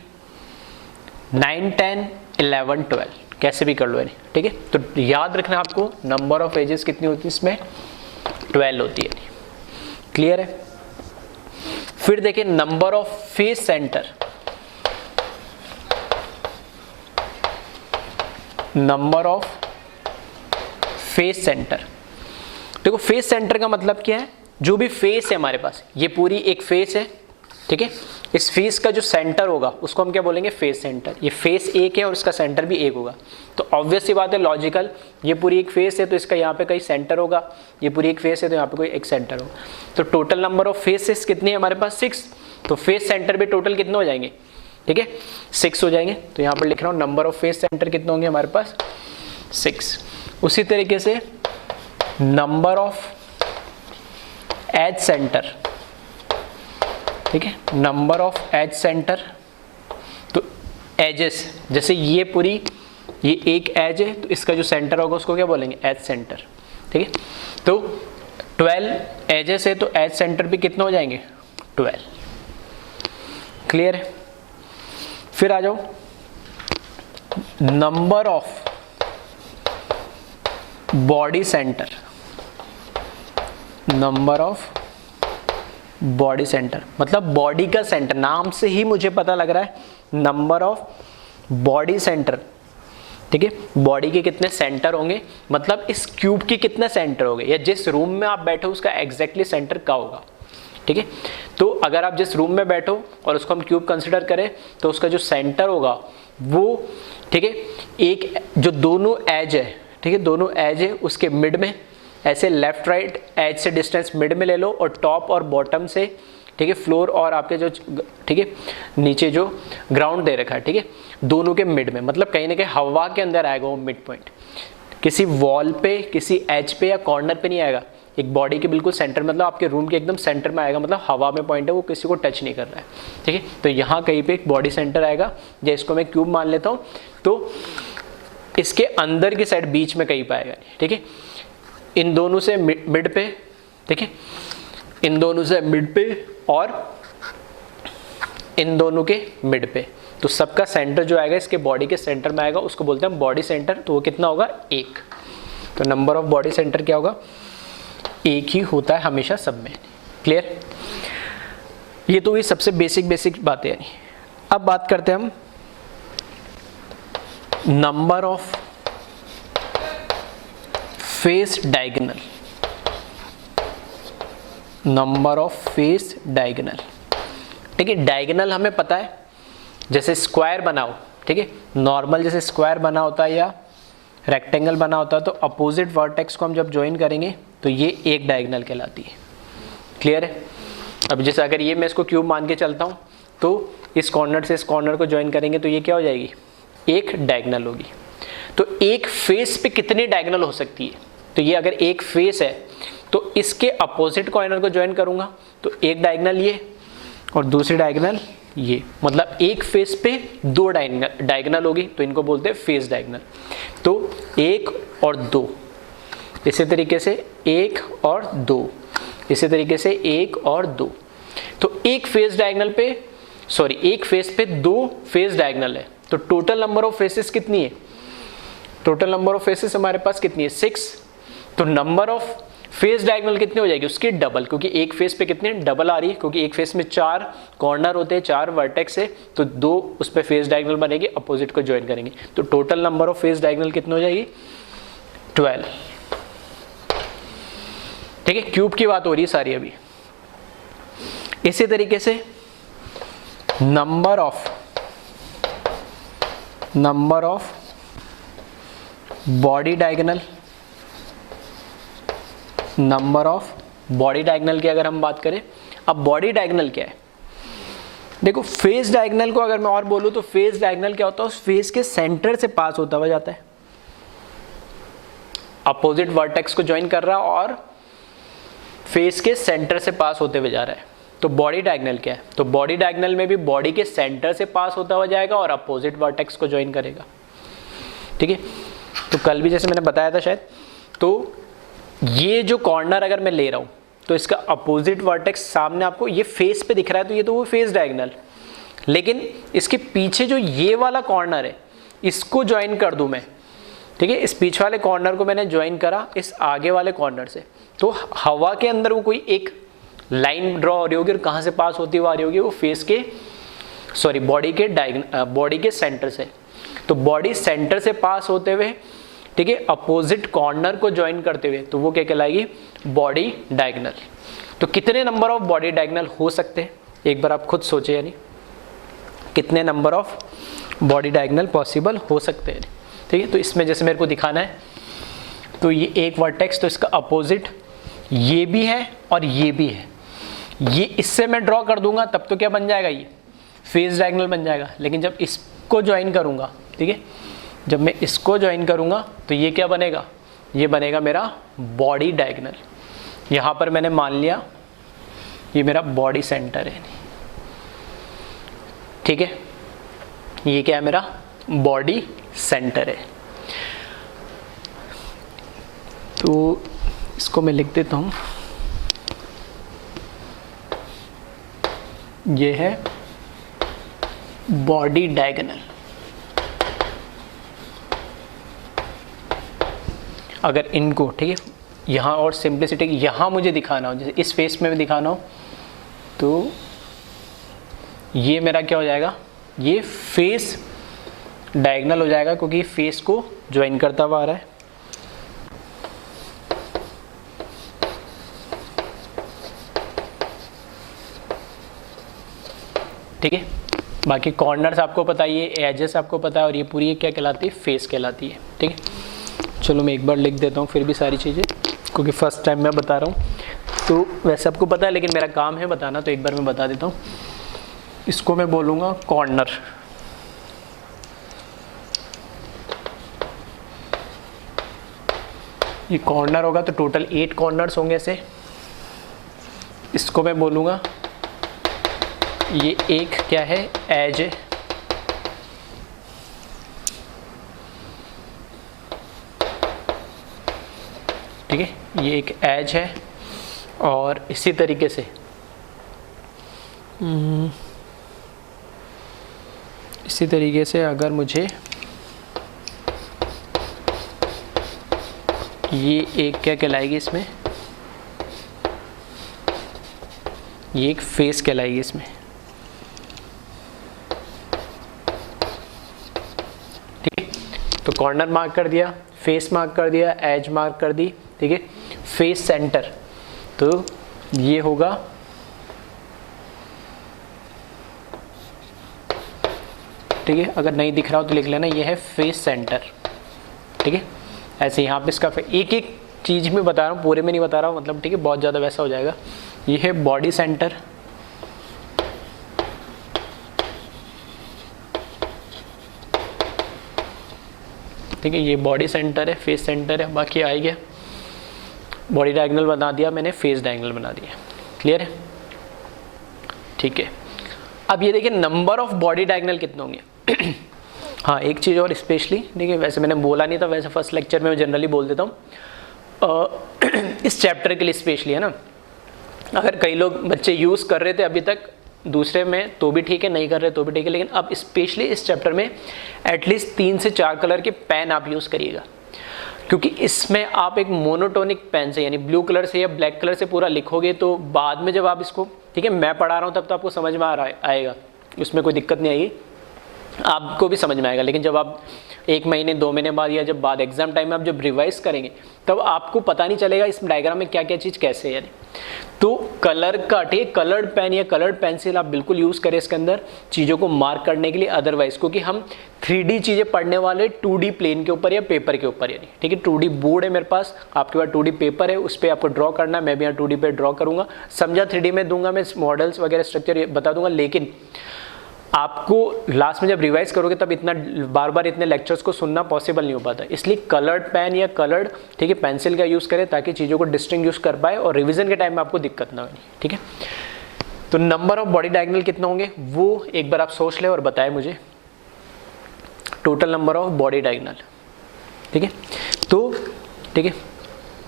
9 10 11 12, कैसे भी कर लो इन्हें, ठीक है। तो याद रखना आपको नंबर ऑफ एजेस कितनी होती है इसमें, 12 होती है, क्लियर है। फिर देखिए number of face centre, number of face centre. देखो फेस सेंटर का मतलब क्या है, जो भी फेस है हमारे पास, ये पूरी एक फेस है, ठीक है। इस फेस का जो सेंटर होगा उसको हम क्या बोलेंगे, फेस सेंटर। ये फेस एक है और इसका सेंटर भी एक होगा, तो ऑब्वियस सी बात है, लॉजिकल, ये पूरी एक फेस है तो इसका यहाँ पे कहीं सेंटर होगा, ये पूरी एक फेस है तो यहाँ पे कोई एक सेंटर होगा। तो टोटल नंबर ऑफ फेसेस कितने हैं हमारे पास, 6, तो फेस सेंटर भी टोटल कितने हो जाएंगे, ठीक है, 6 हो जाएंगे। तो यहाँ पर लिख रहा हूँ नंबर ऑफ फेस सेंटर कितने होंगे हमारे पास, 6। उसी तरीके से नंबर ऑफ एज सेंटर, ठीक है, नंबर ऑफ एज सेंटर, तो एजेस, जैसे ये पूरी ये एक एज है तो इसका जो सेंटर होगा उसको क्या बोलेंगे, एज सेंटर, ठीक है। तो 12 एजेस है तो एज सेंटर भी कितने हो जाएंगे, 12, क्लियर है। फिर आ जाओ number of body centre, number of body centre मतलब बॉडी का सेंटर, नाम से ही मुझे पता लग रहा है नंबर ऑफ बॉडी सेंटर, ठीक है, बॉडी के कितने सेंटर होंगे, मतलब इस क्यूब के कितने सेंटर होंगे, या जिस रूम में आप बैठे हो उसका एग्जैक्टली सेंटर क्या होगा, ठीक है। तो अगर आप जिस रूम में बैठो और उसको हम क्यूब कंसिडर करें तो उसका जो सेंटर होगा वो, ठीक है, एक जो दोनों एज है, ठीक है, दोनों एज है उसके मिड में, ऐसे लेफ्ट राइट एज से डिस्टेंस मिड में ले लो और टॉप और बॉटम से, ठीक है, फ्लोर और आपके जो, ठीक है, नीचे जो ग्राउंड दे रखा है, ठीक है, दोनों के मिड में, मतलब कहीं ना कहीं हवा के अंदर आएगा वो मिड पॉइंट, किसी वॉल पे, किसी एज पे या कॉर्नर पे नहीं आएगा, एक बॉडी के बिल्कुल सेंटर, मतलब आपके रूम के एकदम सेंटर में आएगा, मतलब हवा में पॉइंट है, वो किसी को टच नहीं कर रहा है, ठीक है। तो यहाँ कहीं पे एक बॉडी सेंटर आएगा, या इसको मैं क्यूब मान लेता हूँ, तो इसके अंदर की साइड बीच में कहीं पाएगा, ठीक है, इन दोनों से मिड पे, ठीक है, इन दोनों से मिड पे और इन दोनों के मिड पे, तो सबका सेंटर जो आएगा इसके बॉडी के सेंटर में आएगा, उसको बोलते हैं बॉडी सेंटर। तो वो कितना होगा, 1। तो नंबर ऑफ बॉडी सेंटर क्या होगा, 1 ही होता है हमेशा सब में। क्लियर, ये तो ये सबसे बेसिक बातें हैं। अब बात करते हैं हम number of face diagonal, number of face diagonal, ठीक है। डायगोनल हमें पता है, जैसे स्क्वायर बनाओ, ठीक है, नॉर्मल जैसे स्क्वायर बना होता है या रेक्टेंगल बना होता है, तो अपोजिट वर्टेक्स को हम जब ज्वाइन करेंगे तो ये एक डायगोनल कहलाती है। क्लियर है। अब जैसे अगर ये मैं इसको क्यूब मान के चलता हूँ तो इस कॉर्नर से इस कॉर्नर को ज्वाइन करेंगे तो ये क्या हो जाएगी, एक डायगोनल होगी। तो एक फेस पे कितनी डायगोनल हो सकती है, तो ये अगर एक फेस है तो इसके अपोजिट कॉर्नर को ज्वाइन करूंगा तो एक डायगोनल ये और दूसरी डायगोनल ये, मतलब एक फेस पे 2 डायगोनल होगी, तो इनको बोलते हैं फेस डायगोनल। तो 1 और 2, इसी तरीके से 1 और 2, इसी तरीके से 1 और 2। तो एक फेस डायगोनल पे, सॉरी, एक फेस पे 2 फेस डायगोनल है, तो टोटल नंबर ऑफ फेसेस कितनी है, टोटल नंबर ऑफ फेसेस हमारे पास कितनी है, 6। तो नंबर ऑफ फेस डायगोनल कितनी हो जाएगी, उसकी डबल, क्योंकि एक फेस पे कितने डबल आ रही है, क्योंकि एक फेस में 4 कॉर्नर होते हैं, 4 वर्टेक्स है, तो 2 उस पर फेस डायगोनल बनेगी, अपोजिट को ज्वाइन करेंगे, तो total number of face diagonal कितनी हो जाएगी, 12। ठीक है, क्यूब की बात हो रही है सारी अभी। इसी तरीके से number of body diagonal, number of body diagonal की अगर हम बात करें, अब बॉडी डायगोनल क्या है, देखो फेस डायगोनल को अगर मैं और बोलूं तो फेस डायगोनल क्या होता है, उस फेस के सेंटर से पास होता हुआ जाता है, अपोजिट वर्टेक्स को ज्वाइन कर रहा और फेस के सेंटर से पास होते हुए जा रहा है। तो बॉडी डायगोनल क्या है, तो बॉडी डायगोनल में भी बॉडी के सेंटर से पास होता हुआ जाएगा और अपोजिट वर्टेक्स को ज्वाइन करेगा। ठीक है, तो कल भी जैसे मैंने बताया था शायद, तो ये जो कॉर्नर अगर मैं ले रहा हूं तो इसका अपोजिट वर्टेक्स सामने आपको ये फेस पे दिख रहा है, तो ये तो वो फेस डायगोनल, लेकिन इसके पीछे जो ये वाला कॉर्नर है इसको ज्वाइन कर दूं मैं, ठीक है, इस पीछे वाले कॉर्नर को मैंने ज्वाइन करा इस आगे वाले कॉर्नर से, तो हवा के अंदर वो कोई एक लाइन ड्रॉ हो रही होगी और कहाँ से पास होती हुई आ रही होगी, वो फेस के, सॉरी, बॉडी के सेंटर से। तो बॉडी सेंटर से पास होते हुए, ठीक है, अपोजिट कॉर्नर को ज्वाइन करते हुए, तो वो क्या कहलाएगी, बॉडी डायगोनल। तो कितने नंबर ऑफ बॉडी डायगोनल हो सकते हैं, एक बार आप खुद सोचे, यानी कितने number of body diagonal possible हो सकते हैं। ठीक है, तो इसमें जैसे मेरे को दिखाना है, तो ये एक वर्टेक्स, तो इसका अपोजिट ये भी है और ये भी है, ये इससे मैं ड्रॉ कर दूंगा तब तो क्या बन जाएगा, ये फेस डायगोनल बन जाएगा। लेकिन जब इसको ज्वाइन करूंगा, ठीक है, जब मैं इसको ज्वाइन करूंगा तो ये क्या बनेगा, ये बनेगा मेरा बॉडी डायगोनल। यहाँ पर मैंने मान लिया ये मेरा बॉडी सेंटर है, ठीक है, ये क्या है, मेरा बॉडी सेंटर है। तो इसको मैं लिख देता हूँ, ये है बॉडी डायगोनल। अगर इनको, ठीक है, यहाँ और सिंप्लिसिटी यहाँ मुझे दिखाना हो, जैसे इस फेस में भी दिखाना हो, तो ये मेरा क्या हो जाएगा, ये फेस डायगोनल हो जाएगा क्योंकि फेस को ज्वाइन करता हुआ आ रहा है। ठीक है, बाकी कॉर्नर्स आपको पता है, ये एजेस आपको पता है, और ये पूरी क्या कहलाती है, फेस कहलाती है। ठीक है, चलो मैं एक बार लिख देता हूँ फिर भी सारी चीज़ें, क्योंकि फर्स्ट टाइम मैं बता रहा हूँ तो वैसे आपको पता है, लेकिन मेरा काम है बताना, तो एक बार मैं बता देता हूँ। इसको मैं बोलूँगा कॉर्नर। ये कॉर्नर होगा तो टोटल 8 कॉर्नर्स होंगे ऐसे। इसको मैं बोलूँगा, ये एक क्या है, एज है। ठीक है, ये एक एज है। और इसी तरीके से अगर मुझे ये एक क्या कहलाएगी इसमें, ये एक फेस कहलाएगी इसमें। ठीक है, तो कॉर्नर मार्क कर दिया, फेस मार्क कर दिया, एज मार्क कर दी। ठीक है, फेस सेंटर, तो ये होगा ठीक है, अगर नहीं दिख रहा हो तो लिख लेना, ये है फेस सेंटर। ठीक है, ऐसे यहाँ पे इसका एक एक चीज़ में बता रहा हूँ, पूरे में नहीं बता रहा हूँ, मतलब ठीक है, बहुत ज़्यादा वैसा हो जाएगा। ये है बॉडी सेंटर। ठीक है, ये बॉडी सेंटर है, फेस सेंटर है, बाकी आ गया। बॉडी डायगोनल बना दिया मैंने, फेस डायगोनल बना दिया। क्लियर है? ठीक है, अब ये देखिए नंबर ऑफ बॉडी डायगोनल कितने होंगे। हाँ, एक चीज़ और स्पेशली, देखिए वैसे मैंने बोला नहीं था, वैसे फर्स्ट लेक्चर में मैं जनरली बोल देता हूँ। इस चैप्टर के लिए स्पेशली है ना, अगर कई लोग बच्चे यूज़ कर रहे थे अभी तक दूसरे में तो भी ठीक है, नहीं कर रहे तो भी ठीक है, लेकिन अब स्पेशली इस चैप्टर में एटलीस्ट 3 से 4 कलर के पेन आप यूज़ करिएगा, क्योंकि इसमें आप एक मोनोटोनिक पेन से यानी ब्लू कलर से या ब्लैक कलर से पूरा लिखोगे तो बाद में जब आप इसको, ठीक है, मैं पढ़ा रहा हूँ तब तो आपको समझ में आएगा, उसमें कोई दिक्कत नहीं आएगी, आपको भी समझ में आएगा। लेकिन जब आप 1 महीने 2 महीने बाद या जब बाद एग्जाम टाइम में आप जब रिवाइज करेंगे तब आपको पता नहीं चलेगा इस डायग्राम में क्या क्या चीज़ कैसे है। यानी तो कलर का, ठीक है, कलर्ड पेन या कलर्ड पेंसिल आप बिल्कुल यूज़ करें इसके अंदर चीज़ों को मार्क करने के लिए। अदरवाइज क्योंकि हम 3D चीज़ें पढ़ने वाले 2D प्लेन के ऊपर या पेपर के ऊपर, यानी ठीक है, 2D बोर्ड है मेरे पास, आपके पास 2D पेपर है, उस पर आपको ड्रॉ करना है। मैं भी यहाँ 2D पे ड्रॉ करूँगा, समझा 3D में दूंगा, मैं मॉडल्स वगैरह स्ट्रक्चर बता दूंगा, लेकिन आपको लास्ट में जब रिवाइज करोगे तब इतना बार बार इतने लेक्चर्स को सुनना पॉसिबल नहीं हो पाता। इसलिए कलर्ड पेन या कलर्ड, ठीक है, पेंसिल का यूज़ करें ताकि चीज़ों को डिस्टिंग्विश कर पाए और रिवीजन के टाइम में आपको दिक्कत ना हो। ठीक है, तो नंबर ऑफ बॉडी डायगोनल कितने होंगे वो एक बार आप सोच लें और बताएं मुझे, total number of body diagonal. ठीक है, तो ठीक है,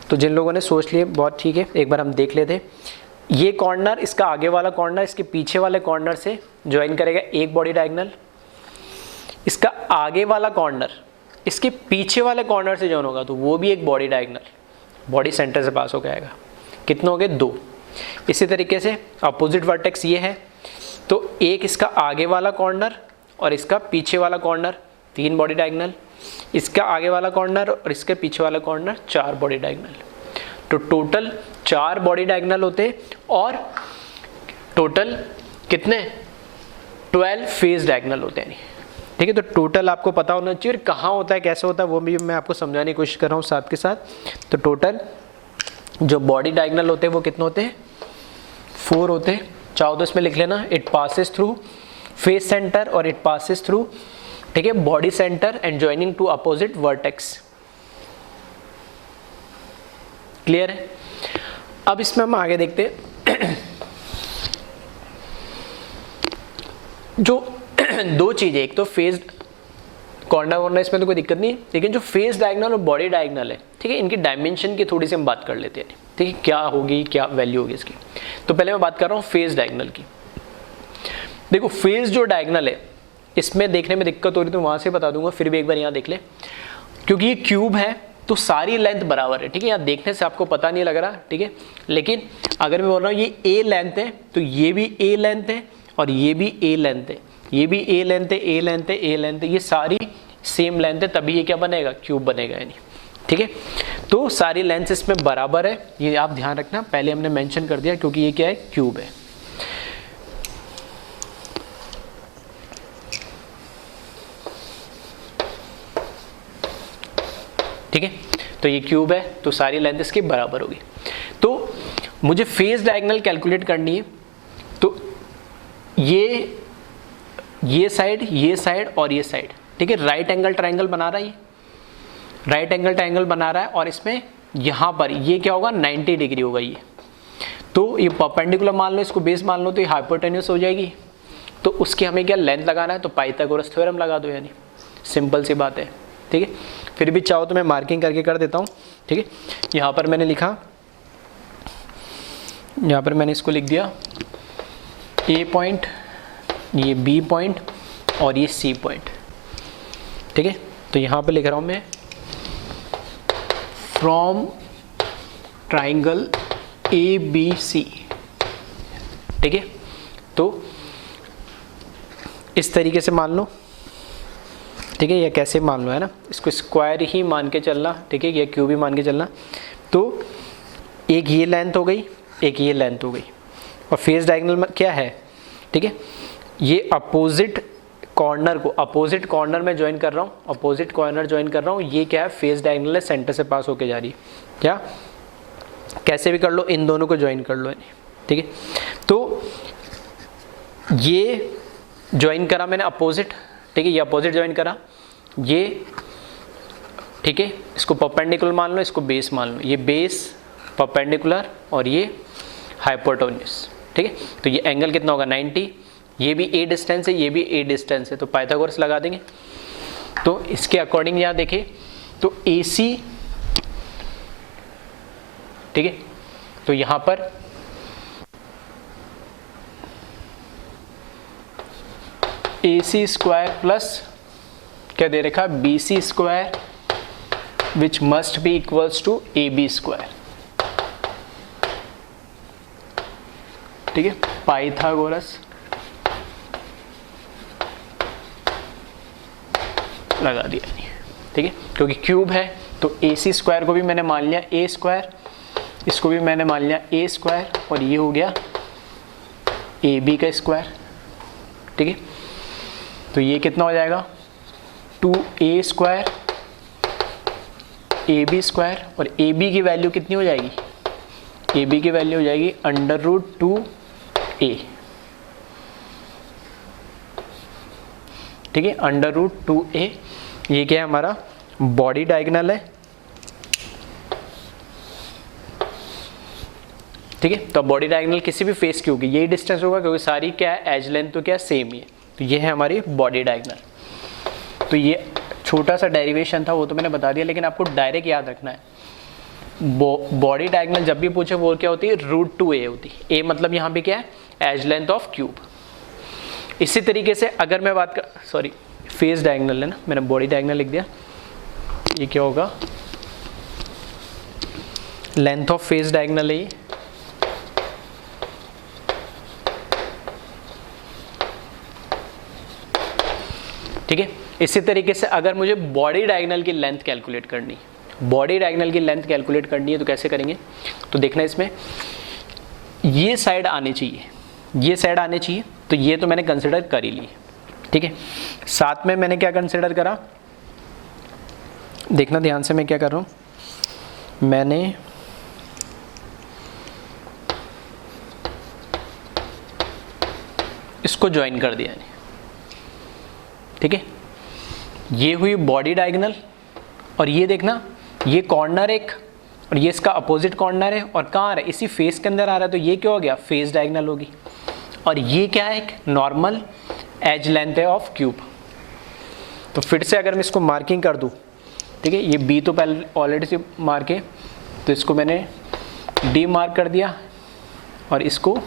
तो जिन लोगों ने सोच लिए बहुत ठीक है, एक बार हम देख लेते। ये कॉर्नर, इसका आगे वाला कॉर्नर इसके पीछे वाले कॉर्नर से ज्वाइन करेगा एक बॉडी डायगोनल, इसका आगे वाला कॉर्नर इसके पीछे वाले कॉर्नर से ज्वाइन होगा तो वो भी एक बॉडी डायगोनल, बॉडी सेंटर से पास हो जाएगा। कितने हो गए? 2। इसी तरीके से अपोजिट वर्टेक्स ये है, तो एक इसका आगे वाला कॉर्नर और इसका पीछे वाला कॉर्नर, 3 बॉडी डायगोनल, इसका आगे वाला कॉर्नर और इसके पीछे वाला कॉर्नर 4 बॉडी डायगोनल। तो टोटल 4 बॉडी डायगोनल होते और टोटल कितने? 12 फेस डायगोनल होते हैं। ठीक है, तो टोटल आपको पता होना चाहिए कहाँ होता है, कैसे होता है, वो भी मैं आपको समझाने की कोशिश कर रहा हूँ साथ के साथ। तो टोटल जो बॉडी डायगोनल होते हैं वो कितने होते हैं? 4 होते हैं। चाहो तो इसमें लिख लेना, it passes through face centre और इट पासिस थ्रू, ठीक है, body centre and joining two opposite vertex. Clear है? अब इसमें हम आगे देखते हैं। जो 2 चीजें, एक तो फेस कॉर्नर वॉर्नर, इसमें तो कोई दिक्कत नहीं है, लेकिन जो फेस डायगोनल और बॉडी डायगोनल है, ठीक है, इनकी डायमेंशन की थोड़ी सी हम बात कर लेते हैं। ठीक है, क्या होगी, क्या वैल्यू होगी इसकी। तो पहले मैं बात कर रहा हूँ फेस डायगोनल की। देखो फेस जो डायगोनल है इसमें देखने में दिक्कत हो रही तो वहां से बता दूंगा, फिर भी एक बार यहाँ देख ले, क्योंकि ये क्यूब है तो सारी लेंथ बराबर है। ठीक है, यहाँ देखने से आपको पता नहीं लग रहा, ठीक है, लेकिन अगर मैं बोल रहा हूँ ये ए लेंथ है तो ये भी ए लेंथ है और ये भी ए लेंथ है, ये भी ए लेंथ है, ए लेंथ है, ए लेंथ है, ये सारी सेम लेंथ है, तभी ये क्या बनेगा, क्यूब बनेगा यानी। ठीक है, तो सारी लेंथ इसमें बराबर है, ये आप ध्यान रखना, पहले हमने मेंशन कर दिया क्योंकि ये क्या है, क्यूब है। ठीक है, तो ये क्यूब है तो सारी लेंथ इसकी बराबर होगी। तो मुझे फेज डायगोनल कैलकुलेट करनी है, तो ये साइड और ये साइड, ठीक है, राइट एंगल ट्रायंगल बना रहा है, राइट एंगल ट्रायंगल बना रहा है, और इसमें यहाँ पर ये क्या होगा, 90 डिग्री होगा ये। तो ये परपेंडिकुलर मान लो, इसको बेस मान लो, तो ये हाइपोटेन्यूस हो जाएगी। तो उसकी हमें क्या लेंथ लगाना है, तो पाइथागोरस थ्योरम लगा दो, यानी सिंपल सी बात है। ठीक है, फिर भी चाहो तो मैं मार्किंग करके कर देता हूँ। ठीक है, यहाँ पर मैंने लिखा, यहाँ पर मैंने इसको लिख दिया ए पॉइंट, ये बी पॉइंट और ये सी पॉइंट। ठीक है, तो यहाँ पे लिख रहा हूँ मैं from triangle A B C. ठीक है, तो इस तरीके से मान लो। ठीक है, या कैसे मान लो, है ना, इसको स्क्वायर ही मान के चलना। ठीक है, या क्यूब ही मान के चलना। तो एक ये लेंथ हो गई, एक ये लेंथ हो गई, और फेस डायगोनल में क्या है, ठीक है, ये अपोजिट कॉर्नर को अपोजिट कॉर्नर में ज्वाइन कर रहा हूँ, अपोजिट कॉर्नर ज्वाइन कर रहा हूँ। ये क्या है, फेस डायगोनल है, सेंटर से पास होके जा रही है, क्या कैसे भी कर लो, इन दोनों को ज्वाइन कर लो। ठीक है, तो ये ज्वाइन करा मैंने अपोजिट। ठीक है, ये अपोजिट ज्वाइन करा, ये ठीक है, इसको परपेंडिकुलर मान लो, इसको बेस मान लो, ये बेस परपेंडिकुलर और ये हाइपोटेन्यूस। ठीक है, तो ये एंगल कितना होगा, 90। ये भी ए डिस्टेंस है, ये भी ए डिस्टेंस है, तो पाइथागोरस लगा देंगे। तो इसके अकॉर्डिंग यहाँ देखें तो AC, ठीक है, तो यहाँ पर AC स्क्वायर प्लस क्या दे रखा, BC square which must be equals to AB square. ठीक है, पाइथागोरस लगा दिया। ठीक है, क्योंकि क्यूब है तो AC स्क्वायर को भी मैंने मान लिया A स्क्वायर, इसको भी मैंने मान लिया A स्क्वायर, और ये हो गया AB का स्क्वायर। ठीक है, तो ये कितना हो जाएगा, 2A स्क्वायर AB स्क्वायर, और AB की वैल्यू कितनी हो जाएगी, AB की वैल्यू हो जाएगी √2A। ठीक है, √2A। ये क्या है, हमारा बॉडी डायगोनल है। ठीक है, तो बॉडी डायगोनल किसी भी फेस की होगी, यही डिस्टेंस होगा, क्योंकि सारी क्या है, एज लेंथ तो क्या सेम ही है। तो ये है हमारी बॉडी डायगोनल। तो ये छोटा सा डेरिवेशन था, वो तो मैंने बता दिया, लेकिन आपको डायरेक्ट याद रखना है, बॉडी डायगोनल जब भी पूछे वो क्या होती है, √2A होती है। A मतलब यहाँ पे क्या है, एज लेंथ ऑफ क्यूब। इसी तरीके से अगर मैं बात कर, सॉरी फेस डायगोनल है ना, मैंने बॉडी डायगोनल लिख दिया, ये क्या होगा, लेंथ ऑफ फेस डायगोनल है ये। ठीक है, इसी तरीके से अगर मुझे बॉडी डायगोनल की लेंथ कैलकुलेट करनी है, बॉडी डायगोनल की लेंथ कैलकुलेट करनी है, तो कैसे करेंगे, तो देखना इसमें ये साइड आनी चाहिए, ये साइड आनी चाहिए, तो ये तो मैंने कंसिडर कर ही ली। ठीक है, साथ में मैंने क्या कंसिडर करा, देखना ध्यान से मैं क्या कर रहा हूँ, मैंने इसको ज्वाइन कर दिया। ठीक है, ये हुई बॉडी डायगोनल, और ये देखना ये कॉर्नर एक, और ये इसका अपोजिट कॉर्नर है, और कहाँ आ रहा है, इसी फेस के अंदर आ रहा है, तो ये क्या हो गया, फेस डायगोनल होगी। और ये क्या है, एक नॉर्मल एज लेंथ है ऑफ क्यूब। तो फिर से अगर मैं इसको मार्किंग कर दूँ, ठीक है, ये B तो पहले ऑलरेडी से मार्क है, तो इसको मैंने D मार्क कर दिया, और इसको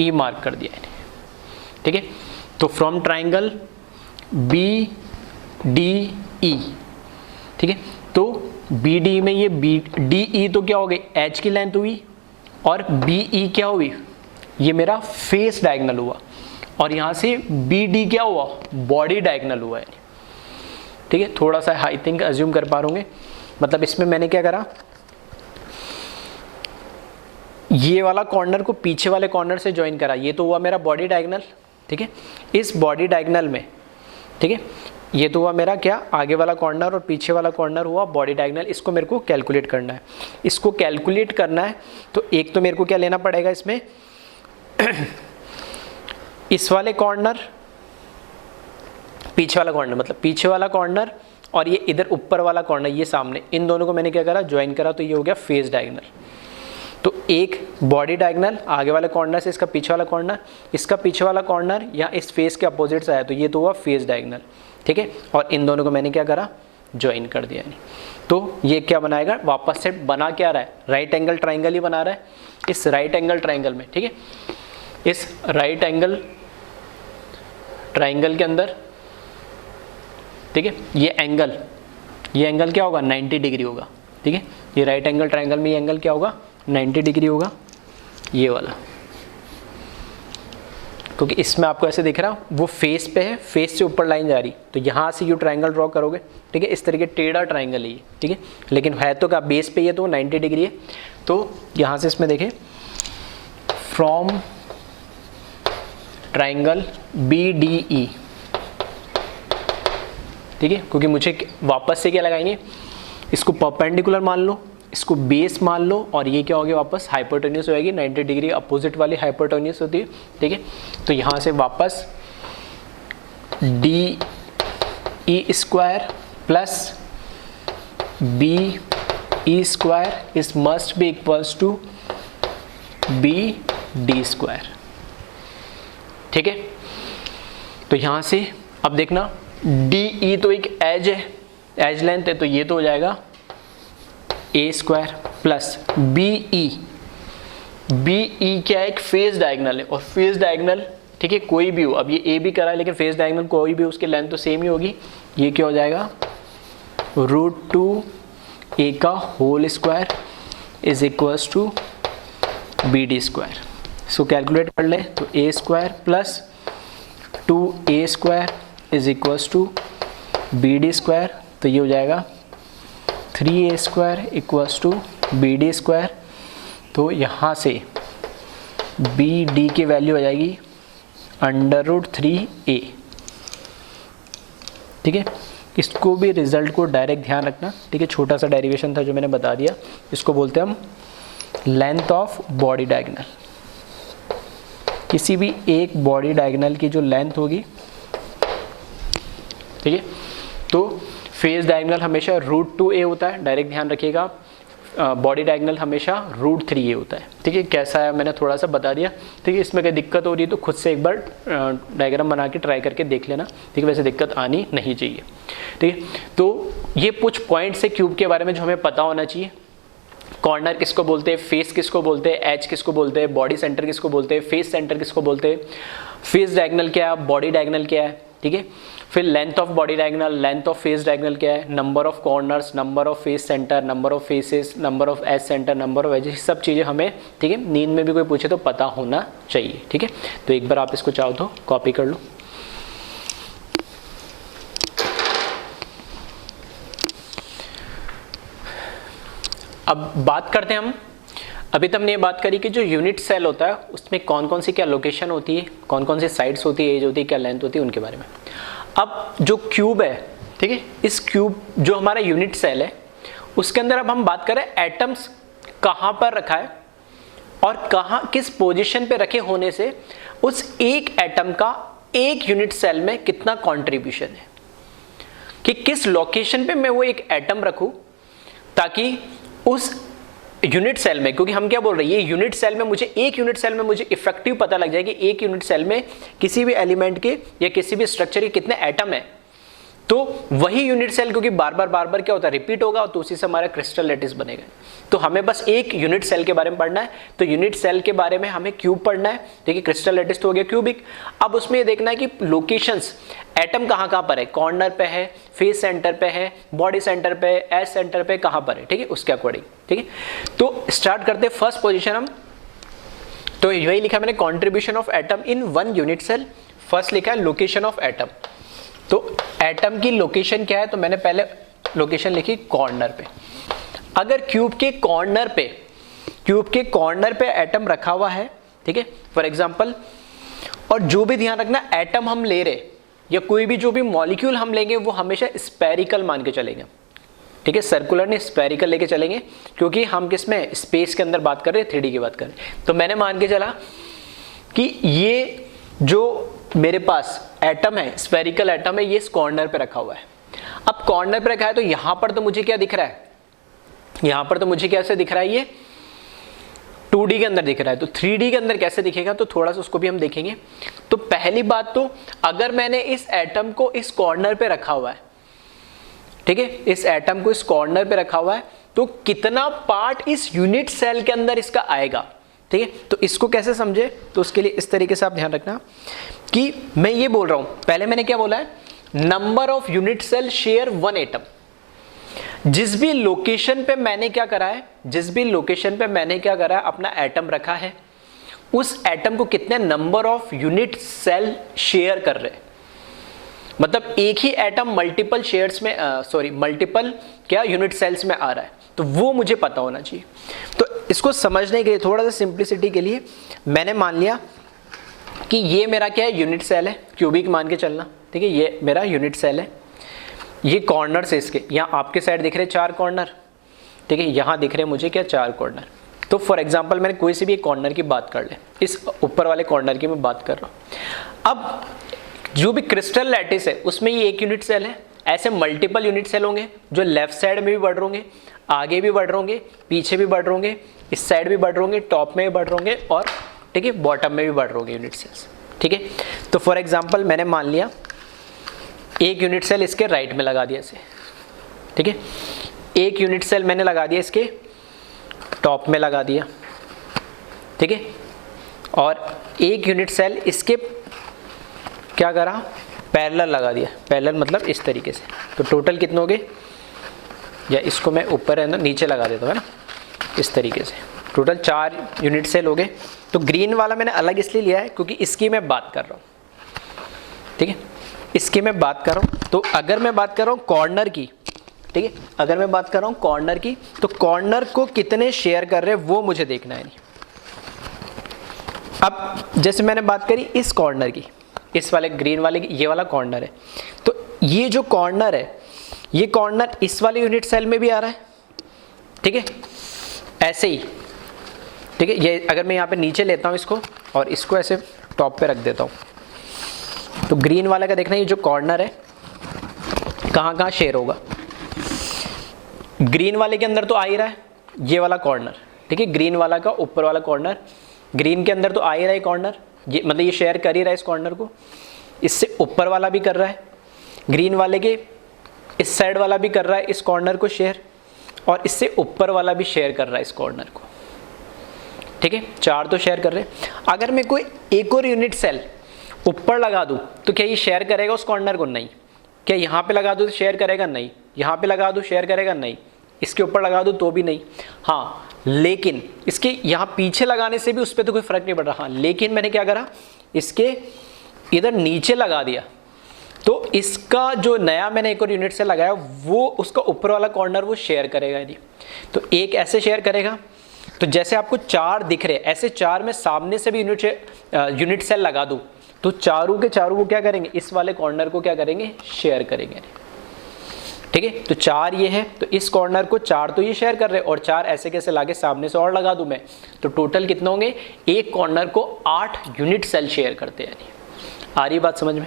E मार्क कर दिया। ठीक है, तो फ्रॉम ट्राइंगल BDE, ठीक है, तो BD में ये DE तो क्या हो गई, एच की लेंथ हुई, और BE क्या हुई, ये मेरा फेस डायगोनल हुआ, और यहाँ से बी डी क्या हुआ, बॉडी डायगोनल हुआ है, ठीक है। थोड़ा सा आई थिंक अज्यूम कर पा रहे होंगे, मतलब इसमें मैंने क्या करा, ये वाला कॉर्नर को पीछे वाले कॉर्नर से ज्वाइन करा, ये तो हुआ मेरा बॉडी डायगोनल, ठीक है। इस बॉडी डायगोनल में, ठीक है, ये तो हुआ मेरा क्या, आगे वाला कॉर्नर और पीछे वाला कॉर्नर हुआ बॉडी डायगोनल। इसको मेरे को कैलकुलेट करना है, इसको कैलकुलेट करना है तो एक तो मेरे को क्या लेना पड़ेगा इसमें इस वाले कॉर्नर, पीछे वाला कॉर्नर, मतलब पीछे वाला कॉर्नर और ये इधर ऊपर वाला कॉर्नर, ये सामने, इन दोनों को मैंने क्या करा, ज्वाइन करा, तो ये हो गया फेस डायगोनल। तो एक बॉडी डायगोनल आगे वाले कॉर्नर से इसका पीछे वाला कॉर्नर, इसका पीछे वाला कॉर्नर या इस फेस के अपोजिट से आया, तो ये तो हुआ फेस डायगोनल, ठीक है। और इन दोनों को मैंने क्या करा, ज्वाइन कर दिया। तो ये क्या बनाएगा, वापस से बना क्या रहा है, राइट एंगल ट्राइंगल ही बना रहा है। इस राइट एंगल ट्राइंगल में, ठीक है, इस राइट एंगल ट्राइंगल के अंदर, ठीक है, ये एंगल क्या होगा, 90 डिग्री होगा, ठीक है। ये राइट एंगल ट्राइंगल में ये एंगल क्या होगा, 90 डिग्री होगा, ये वाला, क्योंकि इसमें आपको ऐसे दिख रहा वो फेस पे है, फेस से ऊपर लाइन जा रही, तो यहाँ से यू ट्राइंगल ड्रॉ करोगे, ठीक है, इस तरीके टेढ़ा ट्राइंगल है ये, ठीक है, लेकिन है तो क्या बेस पे ये तो 90 डिग्री है। तो यहाँ से इसमें देखें, फ्रॉम ट्राइंगल BDE, ठीक है, क्योंकि मुझे वापस से क्या लगाएंगे, इसको परपेंडिकुलर मान लो, इसको बेस मान लो, और ये क्या हो गया, वापस हाइपोटेन्यूस हो जाएगी, 90 डिग्री अपोजिट वाली हाइपोटेन्यूस होती है, ठीक है। तो यहाँ से वापस DE square plus BE square is must be equals to BD square, ठीक है। तो यहाँ से अब देखना, DE तो एक एज है, एज लेंथ है, तो ये तो हो जाएगा A स्क्वायर प्लस BE क्या है, एक फेस डायगोनल है, और फेस डायगोनल, ठीक है, कोई भी हो, अब ये A भी करा है लेकिन फेस डायगोनल कोई भी हो, उसकी लेंथ तो सेम ही होगी। ये क्या हो जाएगा, √2A का whole square is equals to BD square. इसको कैलकुलेट कर ले तो A square plus 2A square is equals to BD square, तो ये हो जाएगा 3A square equals to BD square. तो यहाँ से BD की वैल्यू आ जाएगी √3A, ठीक है। इसको भी रिजल्ट को डायरेक्ट ध्यान रखना, ठीक है, छोटा सा डेरिवेशन था जो मैंने बता दिया। इसको बोलते हैं हम लेंथ ऑफ बॉडी डायगोनल। किसी भी एक बॉडी डायगोनल की जो लेंथ होगी, ठीक है, तो फेस डायगोनल हमेशा √2A होता है, डायरेक्ट ध्यान रखिएगा। बॉडी डायगोनल हमेशा √3A होता है, ठीक है। कैसा है मैंने थोड़ा सा बता दिया, ठीक है। इसमें कोई दिक्कत हो रही है तो खुद से एक बार डायग्राम बना के ट्राई करके देख लेना, ठीक है, वैसे दिक्कत आनी नहीं चाहिए, ठीक है। तो ये कुछ पॉइंट्स है क्यूब के बारे में जो हमें पता होना चाहिए। कॉर्नर किसको बोलते हैं, फेस किसको बोलते हैं, एज किसको बोलते हैं, बॉडी सेंटर किसको बोलते हैं, फेस सेंटर किसको बोलते हैं, फेस डायगोनल क्या है, बॉडी डायगोनल क्या है, ठीक है। फिर length of body diagonal, length of face diagonal क्या है, number of corners, number of face centre, number of faces, number of edge centre, number of edges, सब चीज़ें हमें, ठीक है, नींद में भी कोई पूछे तो पता होना चाहिए, ठीक है। तो एक बार आप इसको चाहो तो कॉपी कर लो। अब बात करते हैं हम, अभी तक हमने ये बात करी कि जो यूनिट सेल होता है उसमें कौन कौन सी क्या लोकेशन होती है, कौन कौन सी साइड्स होती है, एज होती है, क्या लेंथ होती है, उनके बारे में। अब जो क्यूब है, ठीक है, इस क्यूब जो हमारा यूनिट सेल है उसके अंदर अब हम बात करें एटम्स कहाँ पर रखा है और कहाँ किस पोजीशन पे रखे होने से उस एक एटम का एक यूनिट सेल में कितना कंट्रीब्यूशन है, कि किस लोकेशन पे मैं वो एक एटम रखूं ताकि उस यूनिट सेल में, क्योंकि हम क्या बोल रहे हैं, ये यूनिट सेल में मुझे एक यूनिट सेल में मुझे इफेक्टिव पता लग जाए कि एक यूनिट सेल में किसी भी एलिमेंट के या किसी भी स्ट्रक्चर के कितने एटम है, तो वही यूनिट सेल क्योंकि बार बार क्या होता है, रिपीट होगा, तो उसी से हमारा क्रिस्टल लैटिस बनेगा। तो हमें बस एक यूनिट सेल के बारे में पढ़ना है, तो यूनिट सेल के बारे में हमें क्यूब पढ़ना है, ठीक है, क्रिस्टल लैटिस तो हो गया क्यूबिक। अब उसमें ये देखना है कि लोकेशंस, एटम कहाँ कहाँ पर है, कॉर्नर पे है, फेस सेंटर पे है, बॉडी सेंटर पे, एज सेंटर पे, कहाँ पर है, ठीक है, उसके अकॉर्डिंग, ठीक है। तो स्टार्ट करते हैं फर्स्ट पोजिशन हम, तो यही लिखा मैंने, contribution of atom in one unit cell. First लिखा है लोकेशन ऑफ एटम। तो एटम की लोकेशन क्या है, तो मैंने पहले लोकेशन लिखी कॉर्नर पे। अगर क्यूब के कॉर्नर पे एटम रखा हुआ है, ठीक है, फॉर एग्जांपल, और जो भी ध्यान रखना एटम हम ले रहे या कोई भी जो भी मॉलिक्यूल हम लेंगे वो हमेशा स्फेरिकल मान के चलेंगे, ठीक है, सर्कुलर नहीं स्फेरिकल लेके चलेंगे, क्योंकि हम किस में स्पेस के अंदर बात कर रहे हैं, 3D की बात कर रहे हैं। तो मैंने मान के चला कि ये जो मेरे पास एटम है, स्फेरिकल एटम है, ये इस कॉर्नर पे रखा हुआ है। अब कॉर्नर पे रखा है तो यहां पर तो मुझे क्या दिख रहा है, यहां पर तो मुझे कैसे दिख रहा है, ये 2D के अंदर दिख रहा है। तो 3D के अंदर कैसे दिखेगा, तो थोड़ा सा उसको भी हम देखेंगे। तो पहली बात तो अगर मैंने इस एटम को इस कॉर्नर पे रखा हुआ है, ठीक है, इस एटम को इस कॉर्नर पे रखा हुआ है, तो कितना पार्ट इस यूनिट सेल के अंदर इसका आएगा, ठीक है। तो इसको कैसे समझे, तो उसके लिए इस तरीके से आप ध्यान रखना कि मैं ये बोल रहा हूं, पहले मैंने क्या बोला है, number of unit cell share one atom. जिस भी लोकेशन पे मैंने क्या करा है, अपना एटम रखा है, उस एटम को कितने number of unit cell share कर रहे हैं। मतलब एक ही एटम मल्टीपल शेयर्स में मल्टीपल क्या यूनिट सेल्स में आ रहा है, तो वो मुझे पता होना चाहिए। तो इसको समझने के लिए थोड़ा सा सिंप्लिसिटी के लिए मैंने मान लिया कि ये मेरा क्या है, यूनिट सेल है, क्यूबिक मान के चलना, ठीक है, ये मेरा यूनिट सेल है। ये कॉर्नर से इसके यहाँ आपके साइड दिख रहे 4 कॉर्नर, ठीक है, यहाँ दिख रहे मुझे क्या 4 कॉर्नर। तो फॉर एग्जांपल मैंने कोई से भी एक कॉर्नर की बात कर ले, इस ऊपर वाले कॉर्नर की मैं बात कर रहा हूँ। अब जो भी क्रिस्टल लैटिस है उसमें ये एक यूनिट सेल है, ऐसे मल्टीपल यूनिट सेल होंगे जो लेफ्ट साइड में भी बढ़ रहे होंगे, आगे भी बढ़ रहे होंगे, पीछे भी बढ़ रहे होंगे, इस साइड भी बढ़ रहे होंगे, टॉप में भी बढ़ रहे होंगे, और ठीक है बॉटम में भी बढ़ रहे होंगे यूनिट सेल्स, ठीक है। तो फॉर एग्जांपल मैंने मान लिया एक यूनिट सेल इसके राइट में लगा दिया इसे, ठीक है, एक यूनिट सेल मैंने लगा दिया इसके टॉप में लगा दिया, ठीक है, और एक यूनिट सेल इसके क्या करा, पैरेलल लगा दिया। पैरेलल मतलब इस तरीके से। तो टोटल कितने हो गए, या इसको मैं ऊपर है ना नीचे लगा देता हूँ, है ना, इस तरीके से टोटल 4 यूनिट सेल हो गए। तो ग्रीन वाला मैंने अलग इसलिए लिया है क्योंकि इसकी मैं बात कर रहा हूँ, ठीक है, इसकी मैं बात कर रहा हूँ। तो अगर मैं बात कर रहा हूँ कॉर्नर की, ठीक है, अगर मैं बात कर रहा हूँ कॉर्नर की, तो कॉर्नर को कितने शेयर कर रहे हैं वो मुझे देखना है। अब जैसे मैंने बात करी इस कॉर्नर की, इस वाले ग्रीन वाले की, ये वाला कॉर्नर है, तो ये जो कॉर्नर है, ये कॉर्नर इस वाले यूनिट सेल में भी आ रहा है, ठीक है, ऐसे ही, ठीक है। ये अगर मैं यहाँ पे नीचे लेता हूँ इसको और इसको ऐसे टॉप पे रख देता हूँ, तो ग्रीन वाले का देखना, ये जो कॉर्नर है कहाँ कहाँ शेयर होगा। ग्रीन वाले के अंदर तो आ ही रहा है ये वाला कॉर्नर, ठीक है, ग्रीन वाला का ऊपर वाला कॉर्नर, ग्रीन के अंदर तो आ ही रहा है कॉर्नर, ये मतलब ये शेयर कर ही रहा है इस कॉर्नर को, इससे ऊपर वाला भी कर रहा है, ग्रीन वाले के इस साइड वाला भी कर रहा है इस कॉर्नर को शेयर, और इससे ऊपर वाला भी शेयर कर रहा है इस कॉर्नर को, ठीक है, 4 तो शेयर कर रहे हैं। अगर मैं कोई एक और यूनिट सेल ऊपर लगा दूं तो क्या ये शेयर करेगा उस कॉर्नर को, नहीं। क्या यहाँ पे लगा दूं तो शेयर करेगा, नहीं। यहाँ पे लगा दूं शेयर करेगा, नहीं। इसके ऊपर लगा दूं तो भी नहीं। हाँ, लेकिन इसके यहाँ पीछे लगाने से भी उस पर तो कोई फर्क नहीं पड़ रहा। हाँ, लेकिन मैंने क्या करा, इसके इधर नीचे लगा दिया, तो इसका जो नया मैंने एक और यूनिट से लगाया वो उसका ऊपर वाला कॉर्नर वो शेयर करेगा नहीं। तो एक ऐसे शेयर करेगा, तो जैसे आपको 4 दिख रहे, ऐसे 4 में सामने से भी यूनिट सेल लगा दूं तो चारों के चारों वो क्या करेंगे, इस वाले कॉर्नर को क्या करेंगे, शेयर करेंगे, ठीक है। तो 4 ये है, तो इस कॉर्नर को 4 तो ये शेयर कर रहे हैं, और 4 ऐसे कैसे लाके सामने से और लगा दूं मैं, तो टोटल कितने होंगे, एक कॉर्नर को 8 यूनिट सेल शेयर करते हैं। आ रही बात समझ में।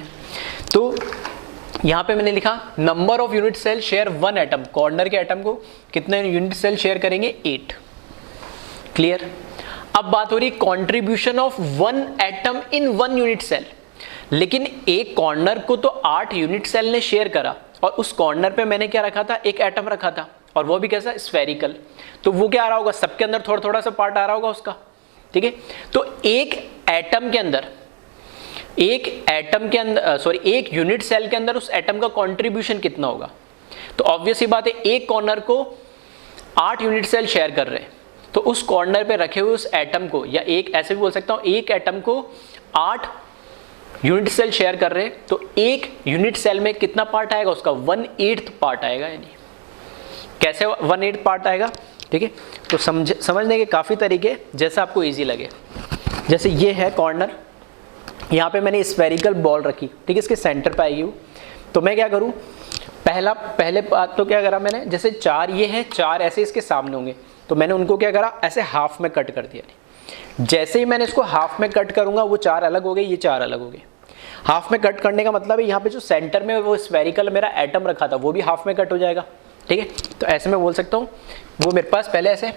तो यहाँ पे मैंने लिखा number of unit cell share one atom, corner के एटम को कितने यूनिट सेल शेयर करेंगे, 8। क्लियर। अब बात हो रही contribution of one atom in one unit cell, लेकिन एक कॉर्नर को तो 8 यूनिट सेल ने शेयर करा, और उस कॉर्नर पे मैंने क्या रखा था, एक एटम रखा था, और वो भी कैसा, स्फेरिकल। तो वो क्या आ रहा होगा, सबके अंदर थोड़ा थोड़ा सा पार्ट आ रहा होगा उसका, ठीक है। तो एक एटम के अंदर, एक यूनिट सेल के अंदर उस एटम का कंट्रीब्यूशन कितना होगा। तो ऑब्वियस ही बात है, एक कॉर्नर को 8 यूनिट सेल शेयर कर रहे हैं, तो उस कॉर्नर पे रखे हुए उस एटम को, या एक ऐसे भी बोल सकता हूं, एक एटम को 8 यूनिट सेल शेयर कर रहे हैं तो एक यूनिट सेल में कितना पार्ट आएगा, उसका 1/8 पार्ट आएगा। यानी कैसे 1/8 पार्ट आएगा, ठीक है। तो समझने के काफ़ी तरीके, जैसा आपको इजी लगे। जैसे ये है कॉर्नर, यहाँ पे मैंने स्फेरिकल बॉल रखी, ठीक है, इसके सेंटर पे आएगी वो। तो मैं क्या करूँ, पहले बात तो क्या करा मैंने, जैसे 4 ये है, 4 ऐसे इसके सामने होंगे, तो मैंने उनको क्या करा, ऐसे हाफ में कट कर दिया। जैसे ही मैंने इसको हाफ में कट करूँगा वो 4 अलग हो गए, ये 4 अलग हो गए। हाफ में कट करने का मतलब है यहाँ पे जो सेंटर में वो स्फेरिकल मेरा एटम रखा था वो भी हाफ में कट हो जाएगा, ठीक है। तो ऐसे मैं बोल सकता हूँ, वो मेरे पास पहले ऐसे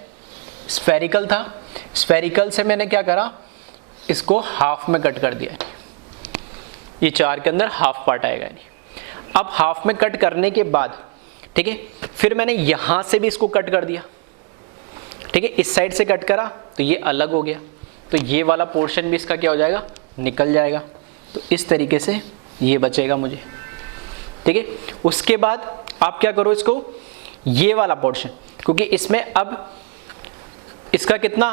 स्फेरिकल था, स्फेरिकल से मैंने क्या करा, इसको हाफ में कट कर दिया। ये 4 के अंदर हाफ पार्ट आएगा। अब हाफ में कट करने के बाद, ठीक है, फिर मैंने यहां से भी इसको कट कर दिया, ठीक है, इस साइड से कट करा तो ये अलग हो गया, तो ये वाला पोर्शन भी इसका क्या हो जाएगा, निकल जाएगा। तो इस तरीके से ये बचेगा मुझे, ठीक है। उसके बाद आप क्या करो, इसको ये वाला पोर्शन, क्योंकि इसमें अब इसका कितना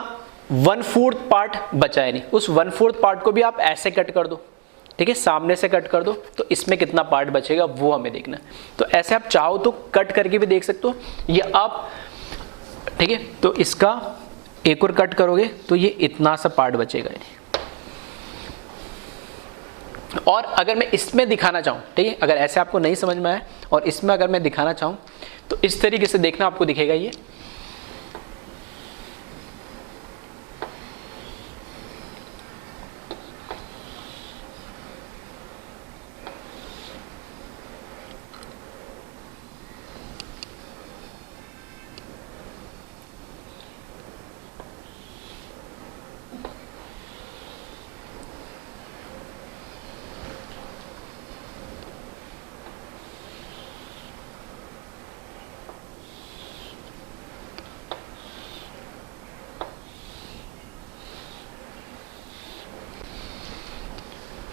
1/4 पार्ट बचा है, नहीं, उस 1/4 पार्ट को भी आप ऐसे कट कर दो, ठीक है, सामने से कट कर दो, तो इसमें कितना पार्ट बचेगा वो हमें देखना है। तो ऐसे आप चाहो तो कट करके भी देख सकते हो, ये आप, ठीक है। तो इसका एक और कट करोगे तो ये इतना सा पार्ट बचेगा। और अगर मैं इसमें दिखाना चाहूँ, ठीक है, अगर ऐसे आपको नहीं समझ में आया और इसमें अगर मैं दिखाना चाहूँ तो इस तरीके से देखना, आपको दिखेगा ये।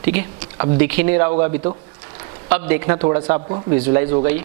ठीक है, अब दिख ही नहीं रहा होगा अभी, तो अब देखना, थोड़ा सा आपको विजुलाइज होगा ये।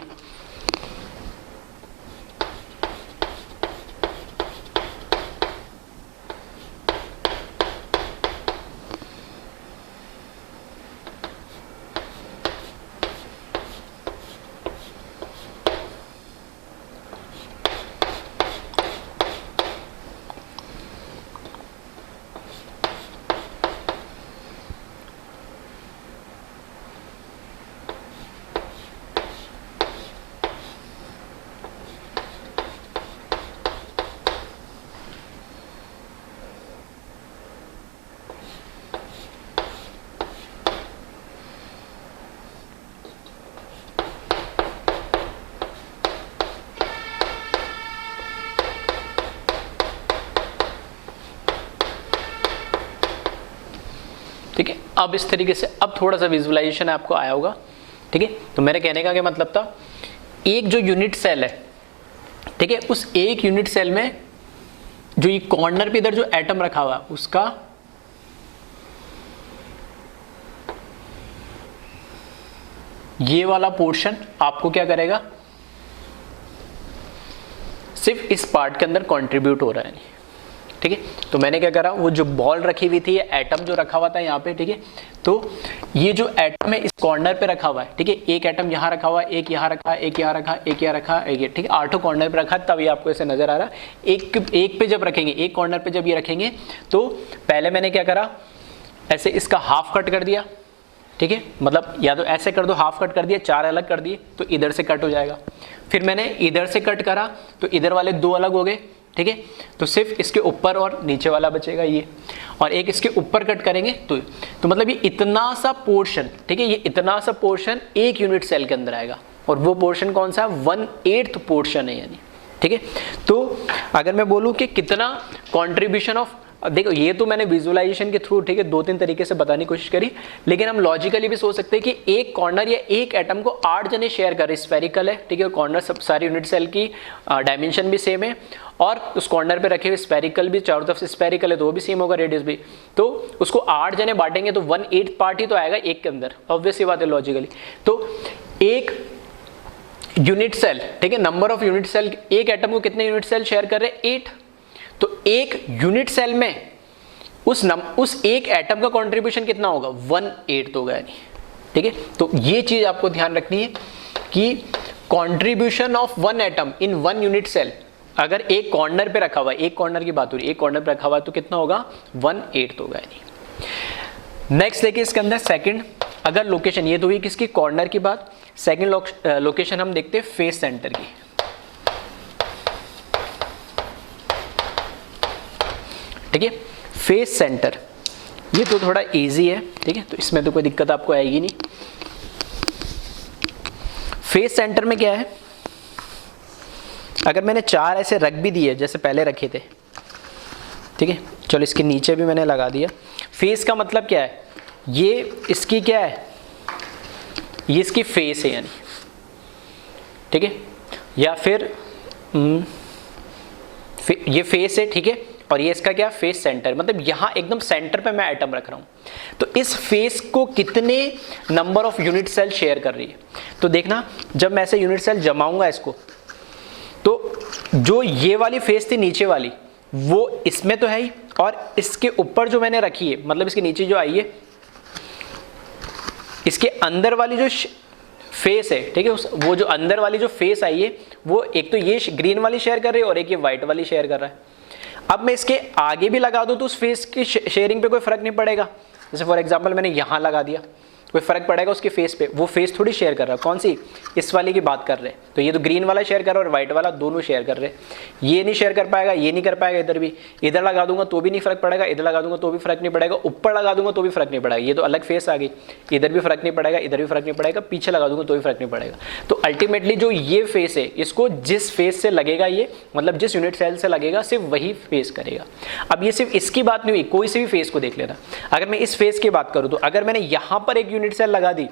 ठीक है, अब इस तरीके से अब थोड़ा सा विजुअलाइजेशन आपको आया होगा, ठीक है। तो मेरे कहने का क्या मतलब था, एक जो यूनिट सेल है, ठीक है, उस एक यूनिट सेल में जो ये कॉर्नर पे इधर जो एटम रखा हुआ है उसका ये वाला पोर्शन आपको क्या करेगा, सिर्फ इस पार्ट के अंदर कंट्रीब्यूट हो रहा है, ठीक है। तो मैंने क्या करा, वो जो बॉल रखी हुई थी, एटम जो रखा हुआ था यहाँ पे, ठीक है, तो ये जो एटम है इस कॉर्नर पे रखा हुआ है, ठीक है, एक एटम यहाँ रखा हुआ है, एक यहाँ रखा, एक यहाँ रखा, एक यहाँ रखा, एक, ठीक है, 8 कॉर्नर पे रखा, तब ये आपको ऐसे नजर आ रहा है। एक पे जब रखेंगे, एक कॉर्नर पे जब ये रखेंगे, तो पहले मैंने क्या करा, ऐसे इसका हाफ कट कर दिया, ठीक है, मतलब या तो ऐसे कर दो, हाफ कट कर दिया, 4 अलग कर दिए तो इधर से कट हो जाएगा। फिर मैंने इधर से कट करा तो इधर वाले 2 अलग हो गए, ठीक है, तो सिर्फ इसके ऊपर और नीचे वाला बचेगा ये, और एक इसके ऊपर कट करेंगे तो मतलब ये इतना सा पोर्शन, ठीक है, ये इतना सा पोर्शन एक यूनिट सेल के अंदर आएगा, और वो पोर्शन कौन सा, 1/8 पोर्शन है यानी, ठीक है। तो अगर मैं बोलूँ कि कितना कॉन्ट्रीब्यूशन ऑफ, देखो ये तो मैंने विजुअलाइजेशन के थ्रू, ठीक है, 2-3 तरीके से बताने की कोशिश करी, लेकिन हम लॉजिकली भी सोच सकते हैं कि एक कॉर्नर या एक एटम को 8 जने शेयर कर रहे, स्फेरिकल है, ठीक है, कॉर्नर सब सारी यूनिट सेल की डायमेंशन भी सेम है, और उस कॉर्नर पे रखे हुए स्फेरिकल भी चारों तरफ से स्फेरिकल है तो वो भी सेम होगा, रेडियस भी, तो उसको 8 जने बांटेंगे तो 1/8 पार्ट ही तो आएगा एक के अंदर, ऑब्वियस सी बात है लॉजिकली। तो एक यूनिट सेल, ठीक है, नंबर ऑफ यूनिट सेल, एक एटम को कितने यूनिट सेल शेयर कर रहे हैं, 8, तो एक यूनिट सेल में उस एक एटम का कंट्रीब्यूशन कितना होगा, 1/8 होगा यानी, ठीक है। तो ये चीज आपको ध्यान रखनी है कि contribution of one atom in one unit cell, अगर एक कॉर्नर पे रखा हुआ है, एक कॉर्नर की बात हो रही है, एक कॉर्नर पे रखा हुआ है तो कितना होगा, 1/8 होगा यानी। नेक्स्ट देखिए इसके अंदर सेकंड, अगर लोकेशन, ये तो हुई किसकी, कॉर्नर की बात। सेकंड लोकेशन हम देखते हैं फेस सेंटर की। ठीक है, फेस सेंटर, ये तो थोड़ा इजी है, ठीक है, तो इसमें तो कोई दिक्कत आपको आएगी नहीं। फेस सेंटर में क्या है, अगर मैंने 4 ऐसे रख भी दिए जैसे पहले रखे थे, ठीक है, चलो इसके नीचे भी मैंने लगा दिया। फेस का मतलब क्या है, ये इसकी क्या है, ये इसकी फेस है यानी, ठीक है, या फिर ये फेस है, ठीक है, और ये इसका क्या, फेस सेंटर, मतलब यहां एकदम सेंटर पे मैं एटम रख रहा हूं। तो इस फेस को कितने number of unit cell share कर रही है, तो देखना जब मैं ऐसे यूनिट सेल जमाऊंगा इसको, तो जो ये वाली फेस थी नीचे वाली, वो इसमें तो है ही, और इसके ऊपर जो मैंने रखी है, मतलब इसके नीचे जो आई है, इसके अंदर वाली जो फेस है, ठीक है, वो जो अंदर वाली जो फेस आई है, वो एक तो ये ग्रीन वाली शेयर कर रही है और एक ये व्हाइट वाली शेयर कर रहा है। अब मैं इसके आगे भी लगा दूं तो उस फेस की शेयरिंग पे कोई फर्क नहीं पड़ेगा। जैसे फॉर एग्जांपल मैंने यहां लगा दिया, कोई फर्क पड़ेगा उसके फेस पे, वो फेस थोड़ी शेयर कर रहा है, कौन सी, इस वाली की बात कर रहे हैं। तो ये तो ग्रीन वाला शेयर कर रहा है और व्हाइट वाला, दोनों शेयर कर रहे हैं। ये नहीं शेयर कर पाएगा, ये नहीं कर पाएगा, इधर भी, इधर लगा दूंगा तो भी नहीं फर्क पड़ेगा, इधर लगा दूंगा तो भी फर्क नहीं पड़ेगा, ऊपर लगा दूंगा तो भी फर्क नहीं पड़ेगा, ये तो अलग फेस आ गई, इधर भी फर्क नहीं पड़ेगा, इधर भी फर्क नहीं पड़ेगा, पीछे लगा दूंगा तो भी फर्क नहीं पड़ेगा। तो अल्टीमेटली जो ये फेस है, इसको जिस फेस से लगेगा, ये मतलब जिस यूनिट सेल से लगेगा, सिर्फ वही फेस करेगा। अब ये सिर्फ इसकी बात नहीं हुई, कोई से भी फेस को देख लेना। अगर मैं इस फेस की बात करूं तो अगर मैंने यहां पर एक यूनिट सेल लगा दी,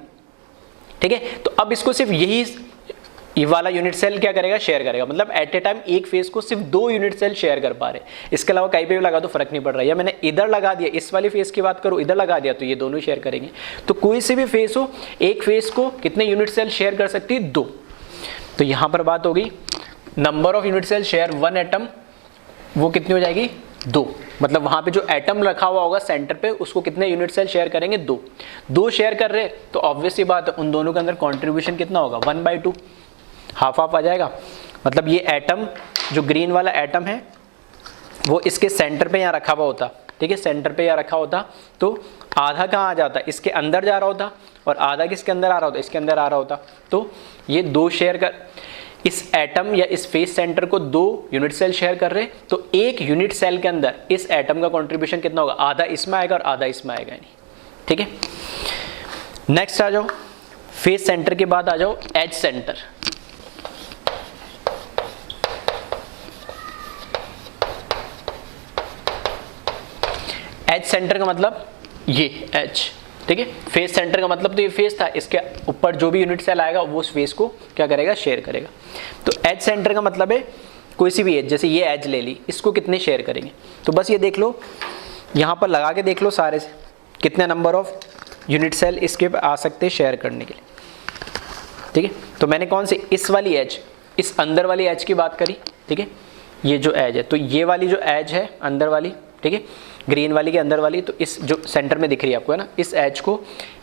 ठीक है, तो अब इसको सिर्फ ये वाला यूनिट सेल क्या करेगा, शेयर करेगा, मतलब एट ए टाइम एक फेस को सिर्फ 2 यूनिट सेल शेयर कर पा रहे। इसके अलावा कहीं पे भी लगा दो फर्क नहीं पड़ रहा है। या मैंने इधर लगा दिया, इस वाली फेस की बात करूं, इधर लगा दिया तो ये दोनों शेयर करेंगे। तो कोई से भी फेस हो, एक फेस को कितने यूनिट सेल शेयर कर सकती है, 2। तो यहां पर बात होगी number of unit cell share one atom, वो कितनी हो जाएगी, 2। मतलब वहां पे जो एटम रखा हुआ होगा सेंटर पे, उसको कितने यूनिट सेल शेयर करेंगे, 2 शेयर कर रहे, तो ऑब्वियसली बात है उन दोनों के अंदर कंट्रीब्यूशन कितना होगा, 1/2, हाफ हाफ आ जाएगा। मतलब ये एटम, जो ग्रीन वाला एटम है, वो इसके सेंटर पे यहाँ रखा हुआ होता, ठीक है, सेंटर पे यहाँ रखा होता, तो आधा कहाँ आ जाता, इसके अंदर जा रहा होता, और आधा किसके अंदर आ रहा होता, इसके अंदर आ रहा होता। तो ये 2 शेयर कर, इस एटम या इस फेस सेंटर को 2 यूनिट सेल शेयर कर रहे, तो एक यूनिट सेल के अंदर इस एटम का कंट्रीब्यूशन कितना होगा, आधा इसमें आएगा और आधा इसमें आएगा, नहीं, ठीक है। नेक्स्ट आ जाओ, फेस सेंटर के बाद आ जाओ एज सेंटर। एज सेंटर का मतलब ये एज, ठीक है, फेस सेंटर का मतलब तो ये फेस था, इसके ऊपर जो भी यूनिट सेल आएगा वो उस फेस को क्या करेगा, शेयर करेगा। तो एज सेंटर का मतलब है कोई सी भी एज, जैसे ये एज ले ली, इसको कितने शेयर करेंगे। तो बस ये देख लो, यहाँ पर लगा के देख लो सारे से, कितने नंबर ऑफ यूनिट सेल इसके आ सकते हैं शेयर करने के लिए, ठीक है। तो मैंने कौन सी, इस वाली एज, इस अंदर वाली एज की बात करी, ठीक है, ये जो एज है, तो ये वाली जो एज है अंदर वाली, ठीक है, ग्रीन वाली के अंदर वाली, तो इस जो सेंटर में दिख रही है आपको, है ना, इस एज को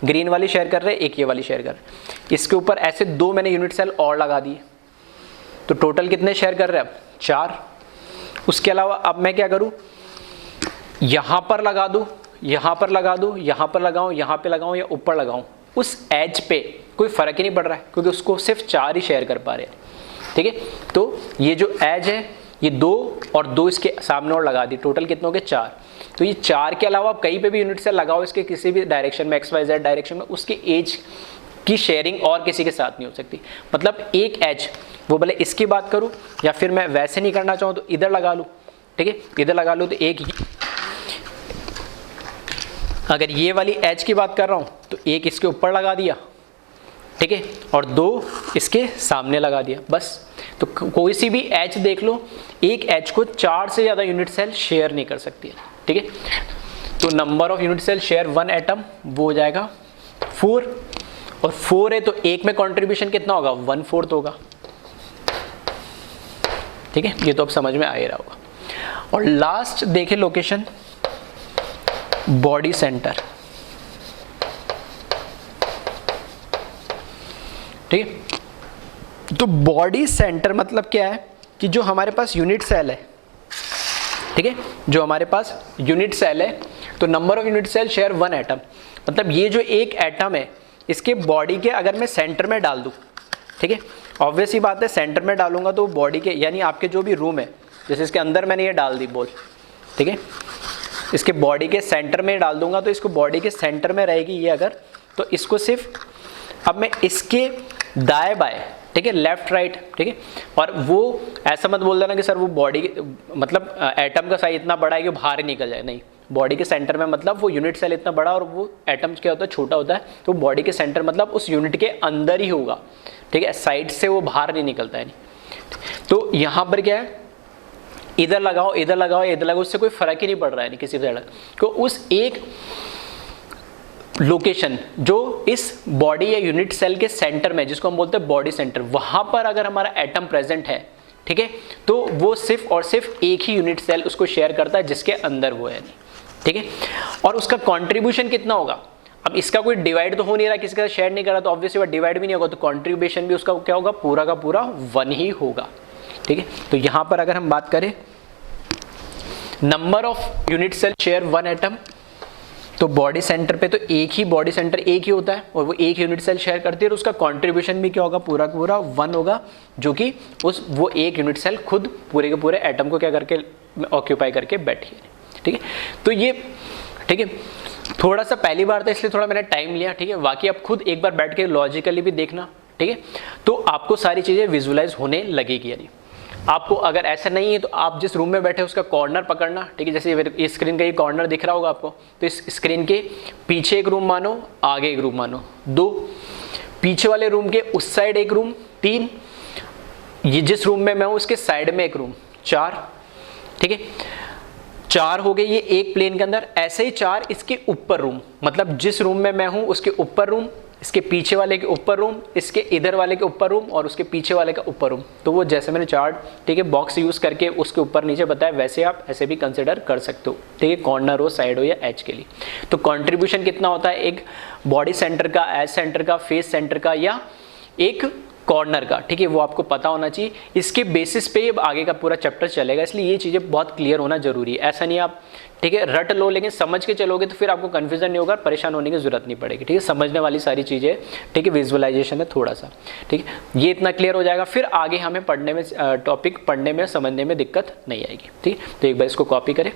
ग्रीन वाली शेयर कर रहे हैं, एक ये वाली शेयर कर रहे हैं, इसके ऊपर ऐसे 2 मैंने यूनिट सेल और लगा दिए, तो टोटल कितने शेयर कर रहे हैं, अब 4। उसके अलावा अब मैं क्या करूं, यहां पर लगा दूं, यहां पर लगा दूं, यहां पर लगाऊं, यहां पे लगाऊं या ऊपर लगाऊं, उस एज पे कोई फर्क ही नहीं पड़ रहा है, क्योंकि उसको सिर्फ 4 ही शेयर कर पा रहे हैं, ठीक है। तो ये जो एज है, ये 2 और 2 इसके सामने और लगा दी, टोटल कितने हो गए, 4। तो ये 4 के अलावा आप कहीं पे भी यूनिट सेल लगाओ इसके किसी भी डायरेक्शन में, XYZ डायरेक्शन में, उसकी एज की शेयरिंग और किसी के साथ नहीं हो सकती। मतलब एक एज, वो भले इसकी बात करूं या फिर मैं वैसे नहीं करना चाहूँ तो इधर लगा लूँ, ठीक है, इधर लगा लूँ, तो एक, अगर ये वाली एज की बात कर रहा हूँ तो एक इसके ऊपर लगा दिया, ठीक है, और 2 इसके सामने लगा दिया, बस। तो कोई सी भी एज देख लो, एक एज को 4 से ज़्यादा यूनिट सेल शेयर नहीं कर सकती है, ठीक है। तो number of unit cell share one atom वो हो जाएगा 4, और 4 है तो एक में कंट्रीब्यूशन कितना होगा, 1/4 होगा, ठीक है। ये तो अब समझ में आ ही रहा होगा। और लास्ट देखें लोकेशन, बॉडी सेंटर, ठीक है। तो बॉडी सेंटर मतलब क्या है कि जो हमारे पास यूनिट सेल है, ठीक है, जो हमारे पास यूनिट सेल है, तो number of unit cell share one atom, मतलब ये जो एक एटम है इसके बॉडी के अगर मैं सेंटर में डाल दूं, ठीक है, ऑब्वियस ही बात है सेंटर में डालूंगा तो बॉडी के यानी आपके जो भी रूम है, जैसे इसके अंदर मैंने ये डाल दी बॉल, ठीक है, इसके बॉडी के सेंटर में डाल दूंगा तो इसको बॉडी के सेंटर में रहेगी ये अगर, तो इसको सिर्फ अब मैं इसके दाएं बाएं, ठीक है, लेफ्ट राइट, ठीक है, और वो ऐसा मत बोल देना कि सर वो बॉडी मतलब एटम का साइज इतना बड़ा है कि बाहर ही निकल जाए, नहीं, बॉडी के सेंटर में मतलब वो यूनिट सेल इतना बड़ा और वो एटम क्या होता है छोटा होता है, तो बॉडी के सेंटर मतलब उस यूनिट के अंदर ही होगा, ठीक है, साइड से वो बाहर नहीं निकलता है नहीं। तो यहाँ पर क्या है, इधर लगाओ इधर लगाओ इधर लगाओ, उससे कोई फर्क ही नहीं पड़ रहा है नहीं किसी भी, तो उस एक लोकेशन जो इस बॉडी या यूनिट सेल के सेंटर में, जिसको हम बोलते हैं बॉडी सेंटर, वहां पर अगर हमारा एटम प्रेजेंट है, ठीक है, तो वो सिर्फ और सिर्फ एक ही यूनिट सेल उसको शेयर करता है जिसके अंदर वो है, ठीक है, और उसका कंट्रीब्यूशन कितना होगा। अब इसका कोई डिवाइड तो हो नहीं रहा, किसी का शेयर नहीं कर रहा, तो ऑब्वियसली वो डिवाइड भी नहीं होगा, तो कंट्रीब्यूशन भी उसका क्या होगा, पूरा का पूरा वन ही होगा, ठीक है। तो यहां पर अगर हम बात करें number of unit cell share one atom, तो बॉडी सेंटर पे तो एक ही बॉडी सेंटर एक ही होता है और वो एक यूनिट सेल शेयर करती है, और उसका कंट्रीब्यूशन भी क्या होगा, पूरा का पूरा वन होगा, जो कि वो एक यूनिट सेल खुद पूरे के पूरे एटम को क्या करके ऑक्यूपाई करके बैठी है, ठीक है। तो ये ठीक है, थोड़ा सा पहली बार था इसलिए थोड़ा मैंने टाइम लिया, ठीक है, बाकी आप खुद एक बार बैठ के लॉजिकली भी देखना, ठीक है, तो आपको सारी चीजें विजुअलाइज होने लगेगी। यानी आपको अगर ऐसा नहीं है तो आप जिस रूम में बैठे उसका कॉर्नर पकड़ना, ठीक है, जैसे ये स्क्रीन का ये कॉर्नर दिख रहा होगा आपको, तो इस स्क्रीन के पीछे एक रूम मानो, आगे एक रूम मानो, 2 पीछे वाले रूम के उस साइड एक रूम, 3 ये जिस रूम में मैं हूं उसके साइड में एक रूम, 4, ठीक है, 4 हो गए ये एक प्लेन के अंदर, ऐसे ही 4 इसके ऊपर रूम, मतलब जिस रूम में मैं हूं उसके ऊपर रूम, इसके पीछे वाले के ऊपर रूम, इसके इधर वाले के ऊपर रूम और उसके पीछे वाले का ऊपर रूम। तो वो जैसे मैंने चार्ट, ठीक है, बॉक्स यूज करके उसके ऊपर नीचे बताया, वैसे आप ऐसे भी कंसिडर कर सकते हो, ठीक है, कॉर्नर हो, साइड हो या एज के लिए। तो कंट्रीब्यूशन कितना होता है एक बॉडी सेंटर का, एज सेंटर का, फेस सेंटर का या एक कॉर्नर का, ठीक है, वो आपको पता होना चाहिए। इसके बेसिस पे आगे का पूरा चैप्टर चलेगा, इसलिए ये चीज़ें बहुत क्लियर होना जरूरी है। ऐसा नहीं आप, ठीक है, रट लो, लेकिन समझ के चलोगे तो फिर आपको कन्फ्यूजन नहीं होगा, परेशान होने की जरूरत नहीं पड़ेगी, ठीक है, समझने वाली सारी चीज़ें, ठीक है, विजुअलाइजेशन है थोड़ा सा, ठीक है, ये इतना क्लियर हो जाएगा, फिर आगे हमें पढ़ने में, टॉपिक पढ़ने में समझने में दिक्कत नहीं आएगी, ठीक है। तो एक बार इसको कॉपी करें।